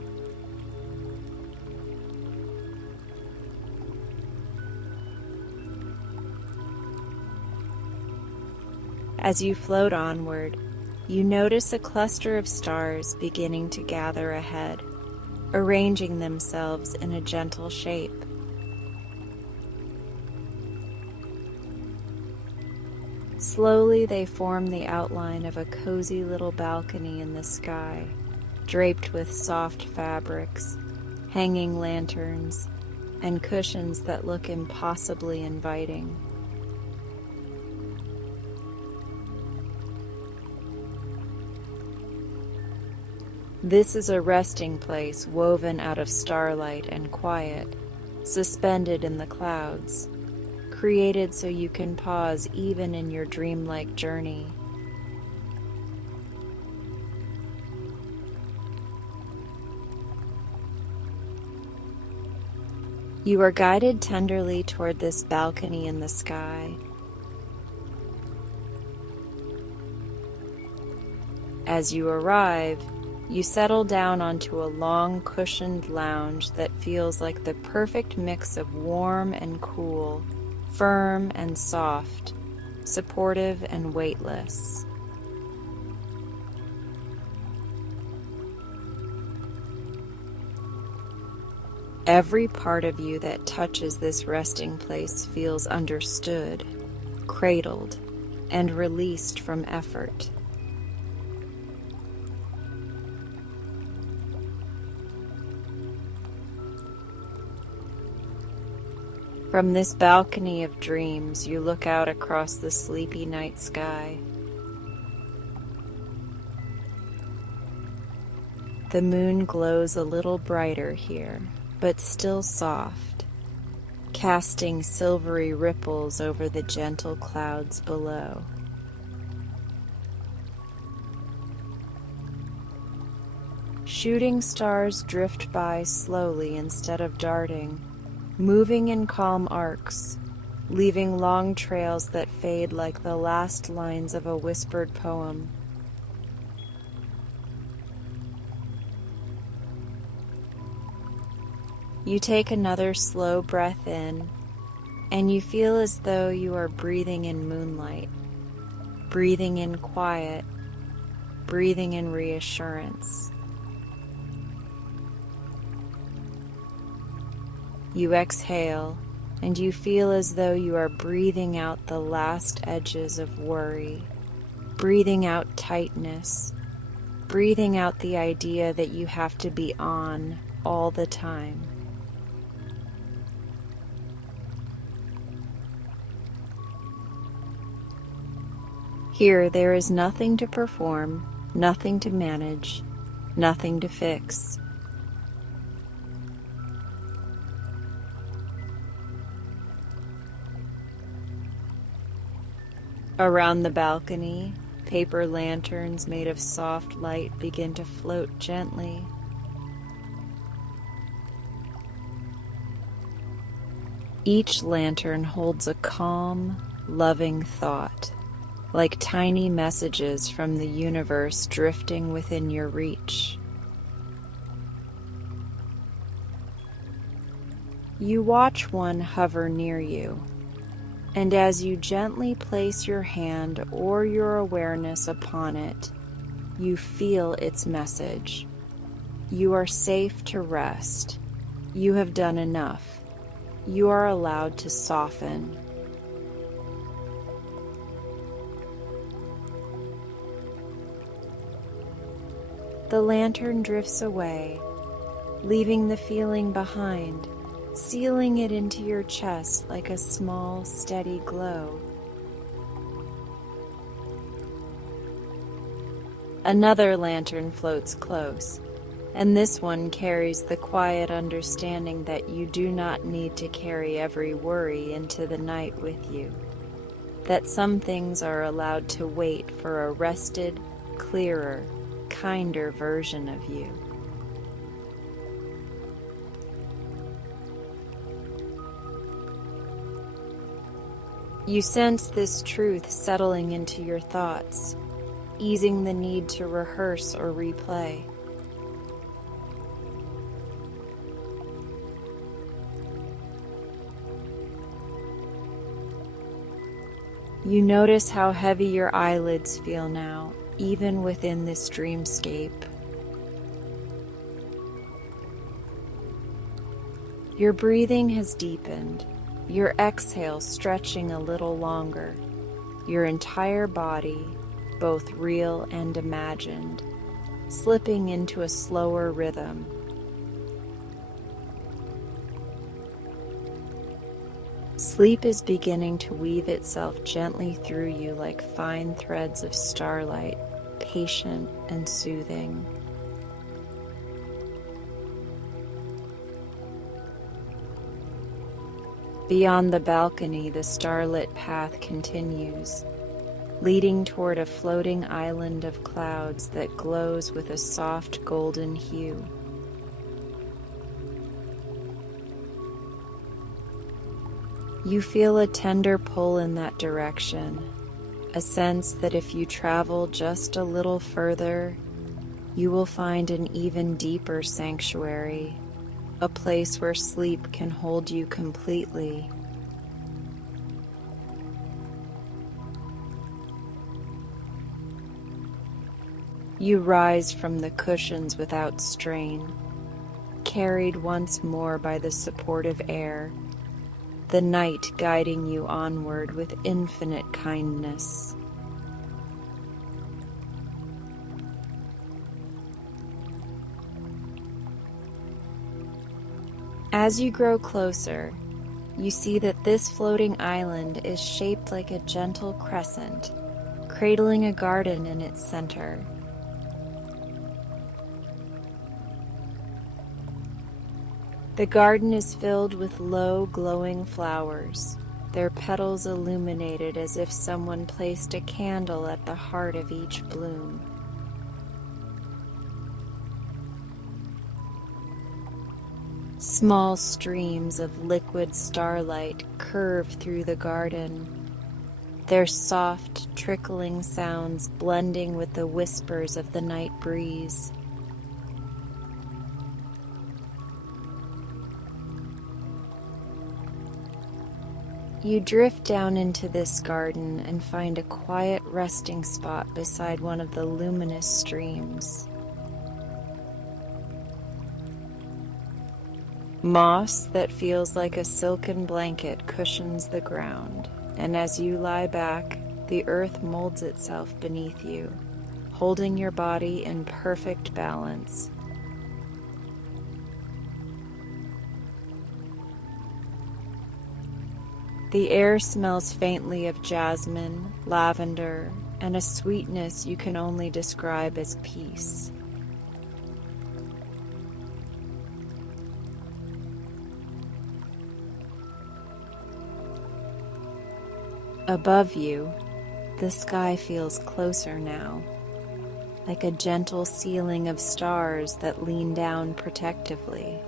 As you float onward, you notice a cluster of stars beginning to gather ahead, arranging themselves in a gentle shape. Slowly they form the outline of a cozy little balcony in the sky, draped with soft fabrics, hanging lanterns, and cushions that look impossibly inviting. This is a resting place woven out of starlight and quiet, suspended in the clouds, created so you can pause even in your dreamlike journey. You are guided tenderly toward this balcony in the sky. As you arrive, you settle down onto a long cushioned lounge that feels like the perfect mix of warm and cool, firm and soft, supportive and weightless. Every part of you that touches this resting place feels understood, cradled, and released from effort. From this balcony of dreams, you look out across the sleepy night sky. The moon glows a little brighter here, but still soft, casting silvery ripples over the gentle clouds below. Shooting stars drift by slowly instead of darting, moving in calm arcs, leaving long trails that fade like the last lines of a whispered poem. You take another slow breath in, and you feel as though you are breathing in moonlight, breathing in quiet, breathing in reassurance. You exhale, and you feel as though you are breathing out the last edges of worry, breathing out tightness, breathing out the idea that you have to be on all the time. Here, there is nothing to perform, nothing to manage, nothing to fix. Around the balcony, paper lanterns made of soft light begin to float gently. Each lantern holds a calm, loving thought, like tiny messages from the universe drifting within your reach. You watch one hover near you, and as you gently place your hand or your awareness upon it, you feel its message. You are safe to rest. You have done enough. You are allowed to soften. The lantern drifts away, leaving the feeling behind, sealing it into your chest like a small, steady glow. Another lantern floats close, and this one carries the quiet understanding that you do not need to carry every worry into the night with you, that some things are allowed to wait for a rested, clearer, kinder version of you. You sense this truth settling into your thoughts, easing the need to rehearse or replay. You notice how heavy your eyelids feel now, even within this dreamscape. Your breathing has deepened, your exhale stretching a little longer, your entire body, both real and imagined, slipping into a slower rhythm. Sleep is beginning to weave itself gently through you like fine threads of starlight, patient and soothing. Beyond the balcony, the starlit path continues, leading toward a floating island of clouds that glows with a soft golden hue. You feel a tender pull in that direction, a sense that if you travel just a little further, you will find an even deeper sanctuary, a place where sleep can hold you completely. You rise from the cushions without strain, carried once more by the supportive air, the night guiding you onward with infinite kindness. As you grow closer, you see that this floating island is shaped like a gentle crescent, cradling a garden in its center. The garden is filled with low, glowing flowers, their petals illuminated as if someone placed a candle at the heart of each bloom. Small streams of liquid starlight curve through the garden, their soft, trickling sounds blending with the whispers of the night breeze. You drift down into this garden and find a quiet resting spot beside one of the luminous streams. Moss that feels like a silken blanket cushions the ground, and as you lie back, the earth molds itself beneath you, holding your body in perfect balance. The air smells faintly of jasmine, lavender, and a sweetness you can only describe as peace. Above you, the sky feels closer now, like a gentle ceiling of stars that lean down protectively.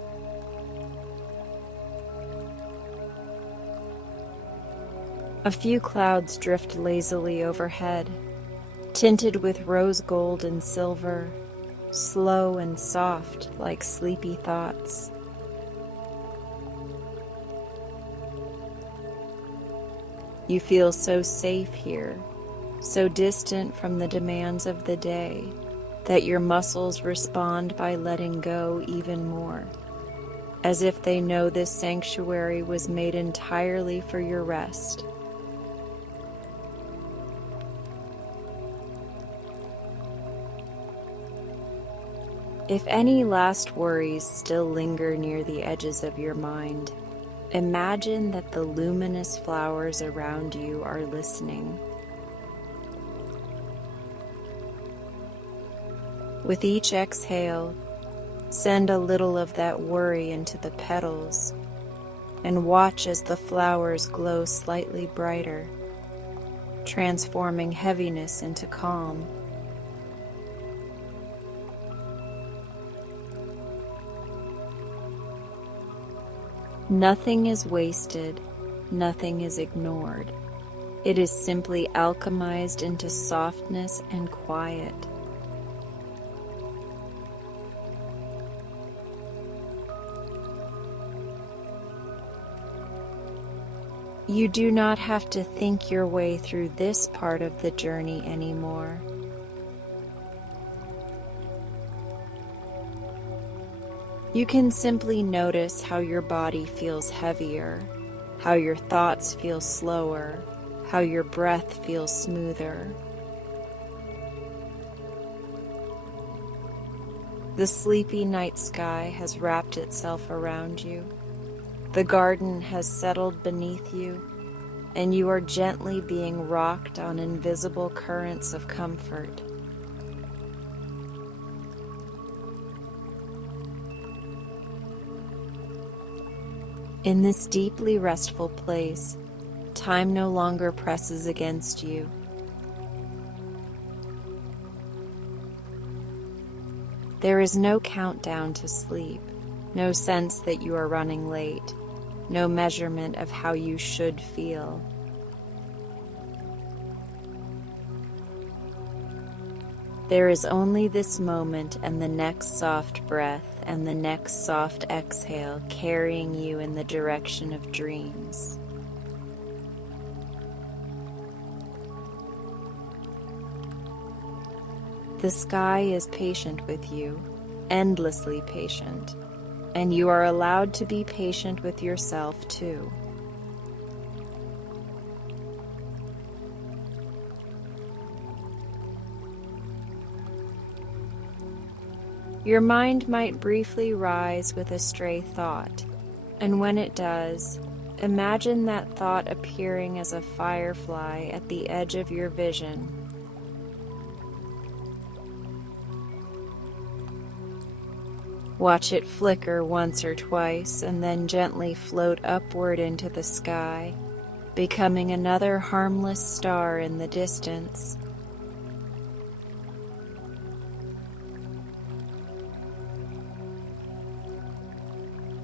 A few clouds drift lazily overhead, tinted with rose gold and silver, slow and soft like sleepy thoughts. You feel so safe here, so distant from the demands of the day, that your muscles respond by letting go even more, as if they know this sanctuary was made entirely for your rest. If any last worries still linger near the edges of your mind, imagine that the luminous flowers around you are listening. With each exhale, send a little of that worry into the petals and watch as the flowers glow slightly brighter, transforming heaviness into calm. Nothing is wasted, nothing is ignored. It is simply alchemized into softness and quiet. You do not have to think your way through this part of the journey anymore. You can simply notice how your body feels heavier, how your thoughts feel slower, how your breath feels smoother. The sleepy night sky has wrapped itself around you. The garden has settled beneath you, and you are gently being rocked on invisible currents of comfort. In this deeply restful place, time no longer presses against you. There is no countdown to sleep, no sense that you are running late, no measurement of how you should feel. There is only this moment and the next soft breath and the next soft exhale carrying you in the direction of dreams. The sky is patient with you, endlessly patient, and you are allowed to be patient with yourself too. Your mind might briefly rise with a stray thought, and when it does, imagine that thought appearing as a firefly at the edge of your vision. Watch it flicker once or twice and then gently float upward into the sky, becoming another harmless star in the distance.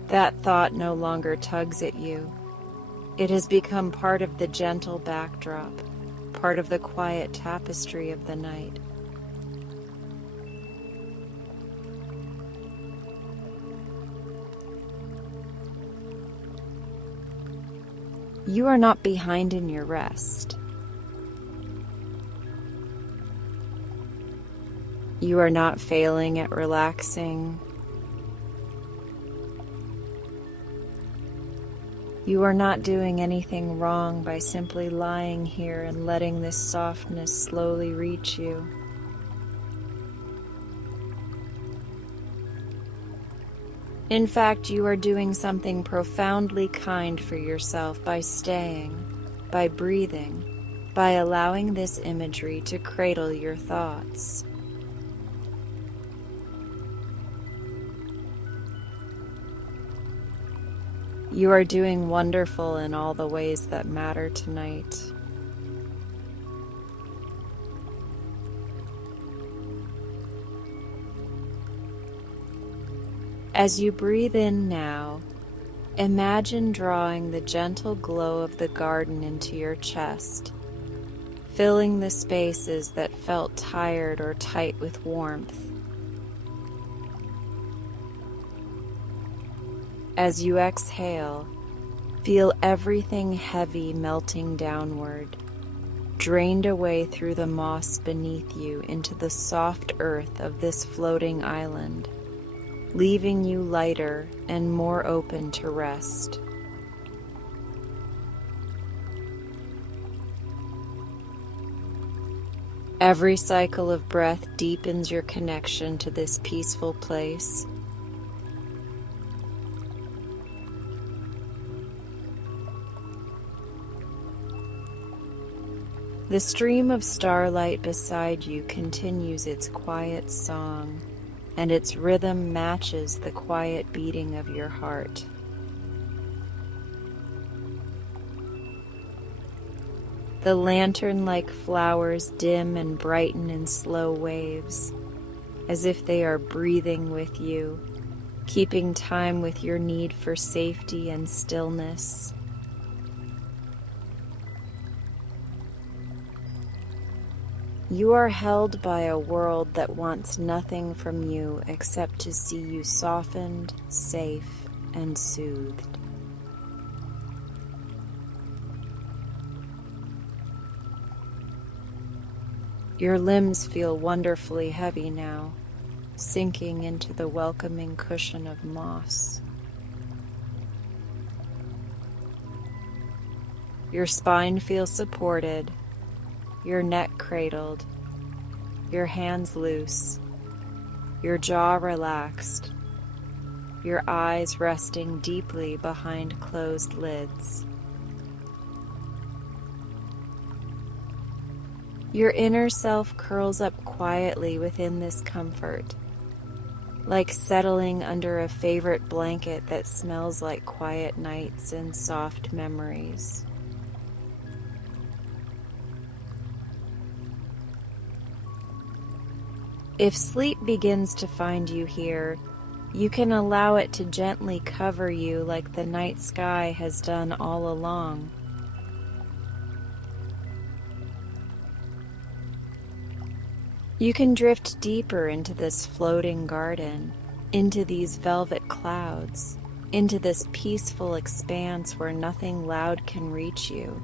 That thought no longer tugs at you. It has become part of the gentle backdrop, part of the quiet tapestry of the night. You are not behind in your rest. You are not failing at relaxing. You are not doing anything wrong by simply lying here and letting this softness slowly reach you. In fact, you are doing something profoundly kind for yourself by staying, by breathing, by allowing this imagery to cradle your thoughts. You are doing wonderful in all the ways that matter tonight. As you breathe in now, imagine drawing the gentle glow of the garden into your chest, filling the spaces that felt tired or tight with warmth. As you exhale, feel everything heavy melting downward, drained away through the moss beneath you into the soft earth of this floating island, leaving you lighter and more open to rest. Every cycle of breath deepens your connection to this peaceful place. The stream of starlight beside you continues its quiet song, and its rhythm matches the quiet beating of your heart. The lantern-like flowers dim and brighten in slow waves, as if they are breathing with you, keeping time with your need for safety and stillness. You are held by a world that wants nothing from you except to see you softened, safe, and soothed. Your limbs feel wonderfully heavy now, sinking into the welcoming cushion of moss. Your spine feels supported, your neck cradled, your hands loose, your jaw relaxed, your eyes resting deeply behind closed lids. Your inner self curls up quietly within this comfort, like settling under a favorite blanket that smells like quiet nights and soft memories. If sleep begins to find you here, you can allow it to gently cover you like the night sky has done all along. You can drift deeper into this floating garden, into these velvet clouds, into this peaceful expanse where nothing loud can reach you.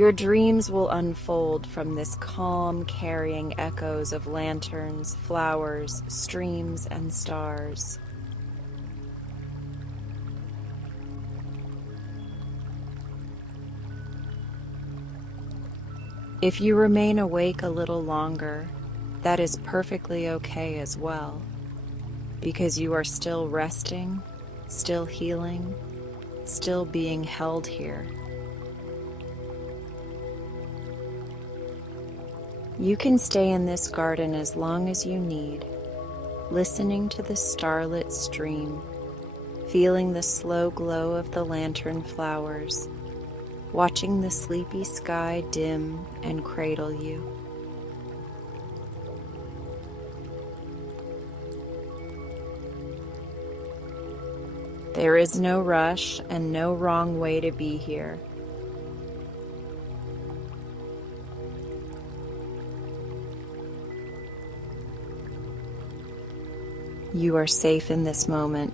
Your dreams will unfold from this calm, carrying echoes of lanterns, flowers, streams, and stars. If you remain awake a little longer, that is perfectly okay as well, because you are still resting, still healing, still being held here. You can stay in this garden as long as you need, listening to the starlit stream, feeling the slow glow of the lantern flowers, watching the sleepy sky dim and cradle you. There is no rush and no wrong way to be here. You are safe in this moment.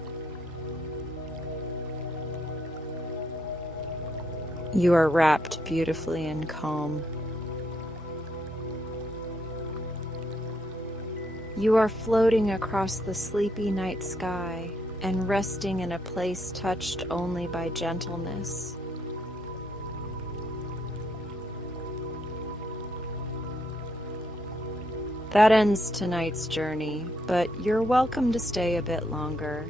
You are wrapped beautifully in calm. You are floating across the sleepy night sky and resting in a place touched only by gentleness. That ends tonight's journey, but you're welcome to stay a bit longer.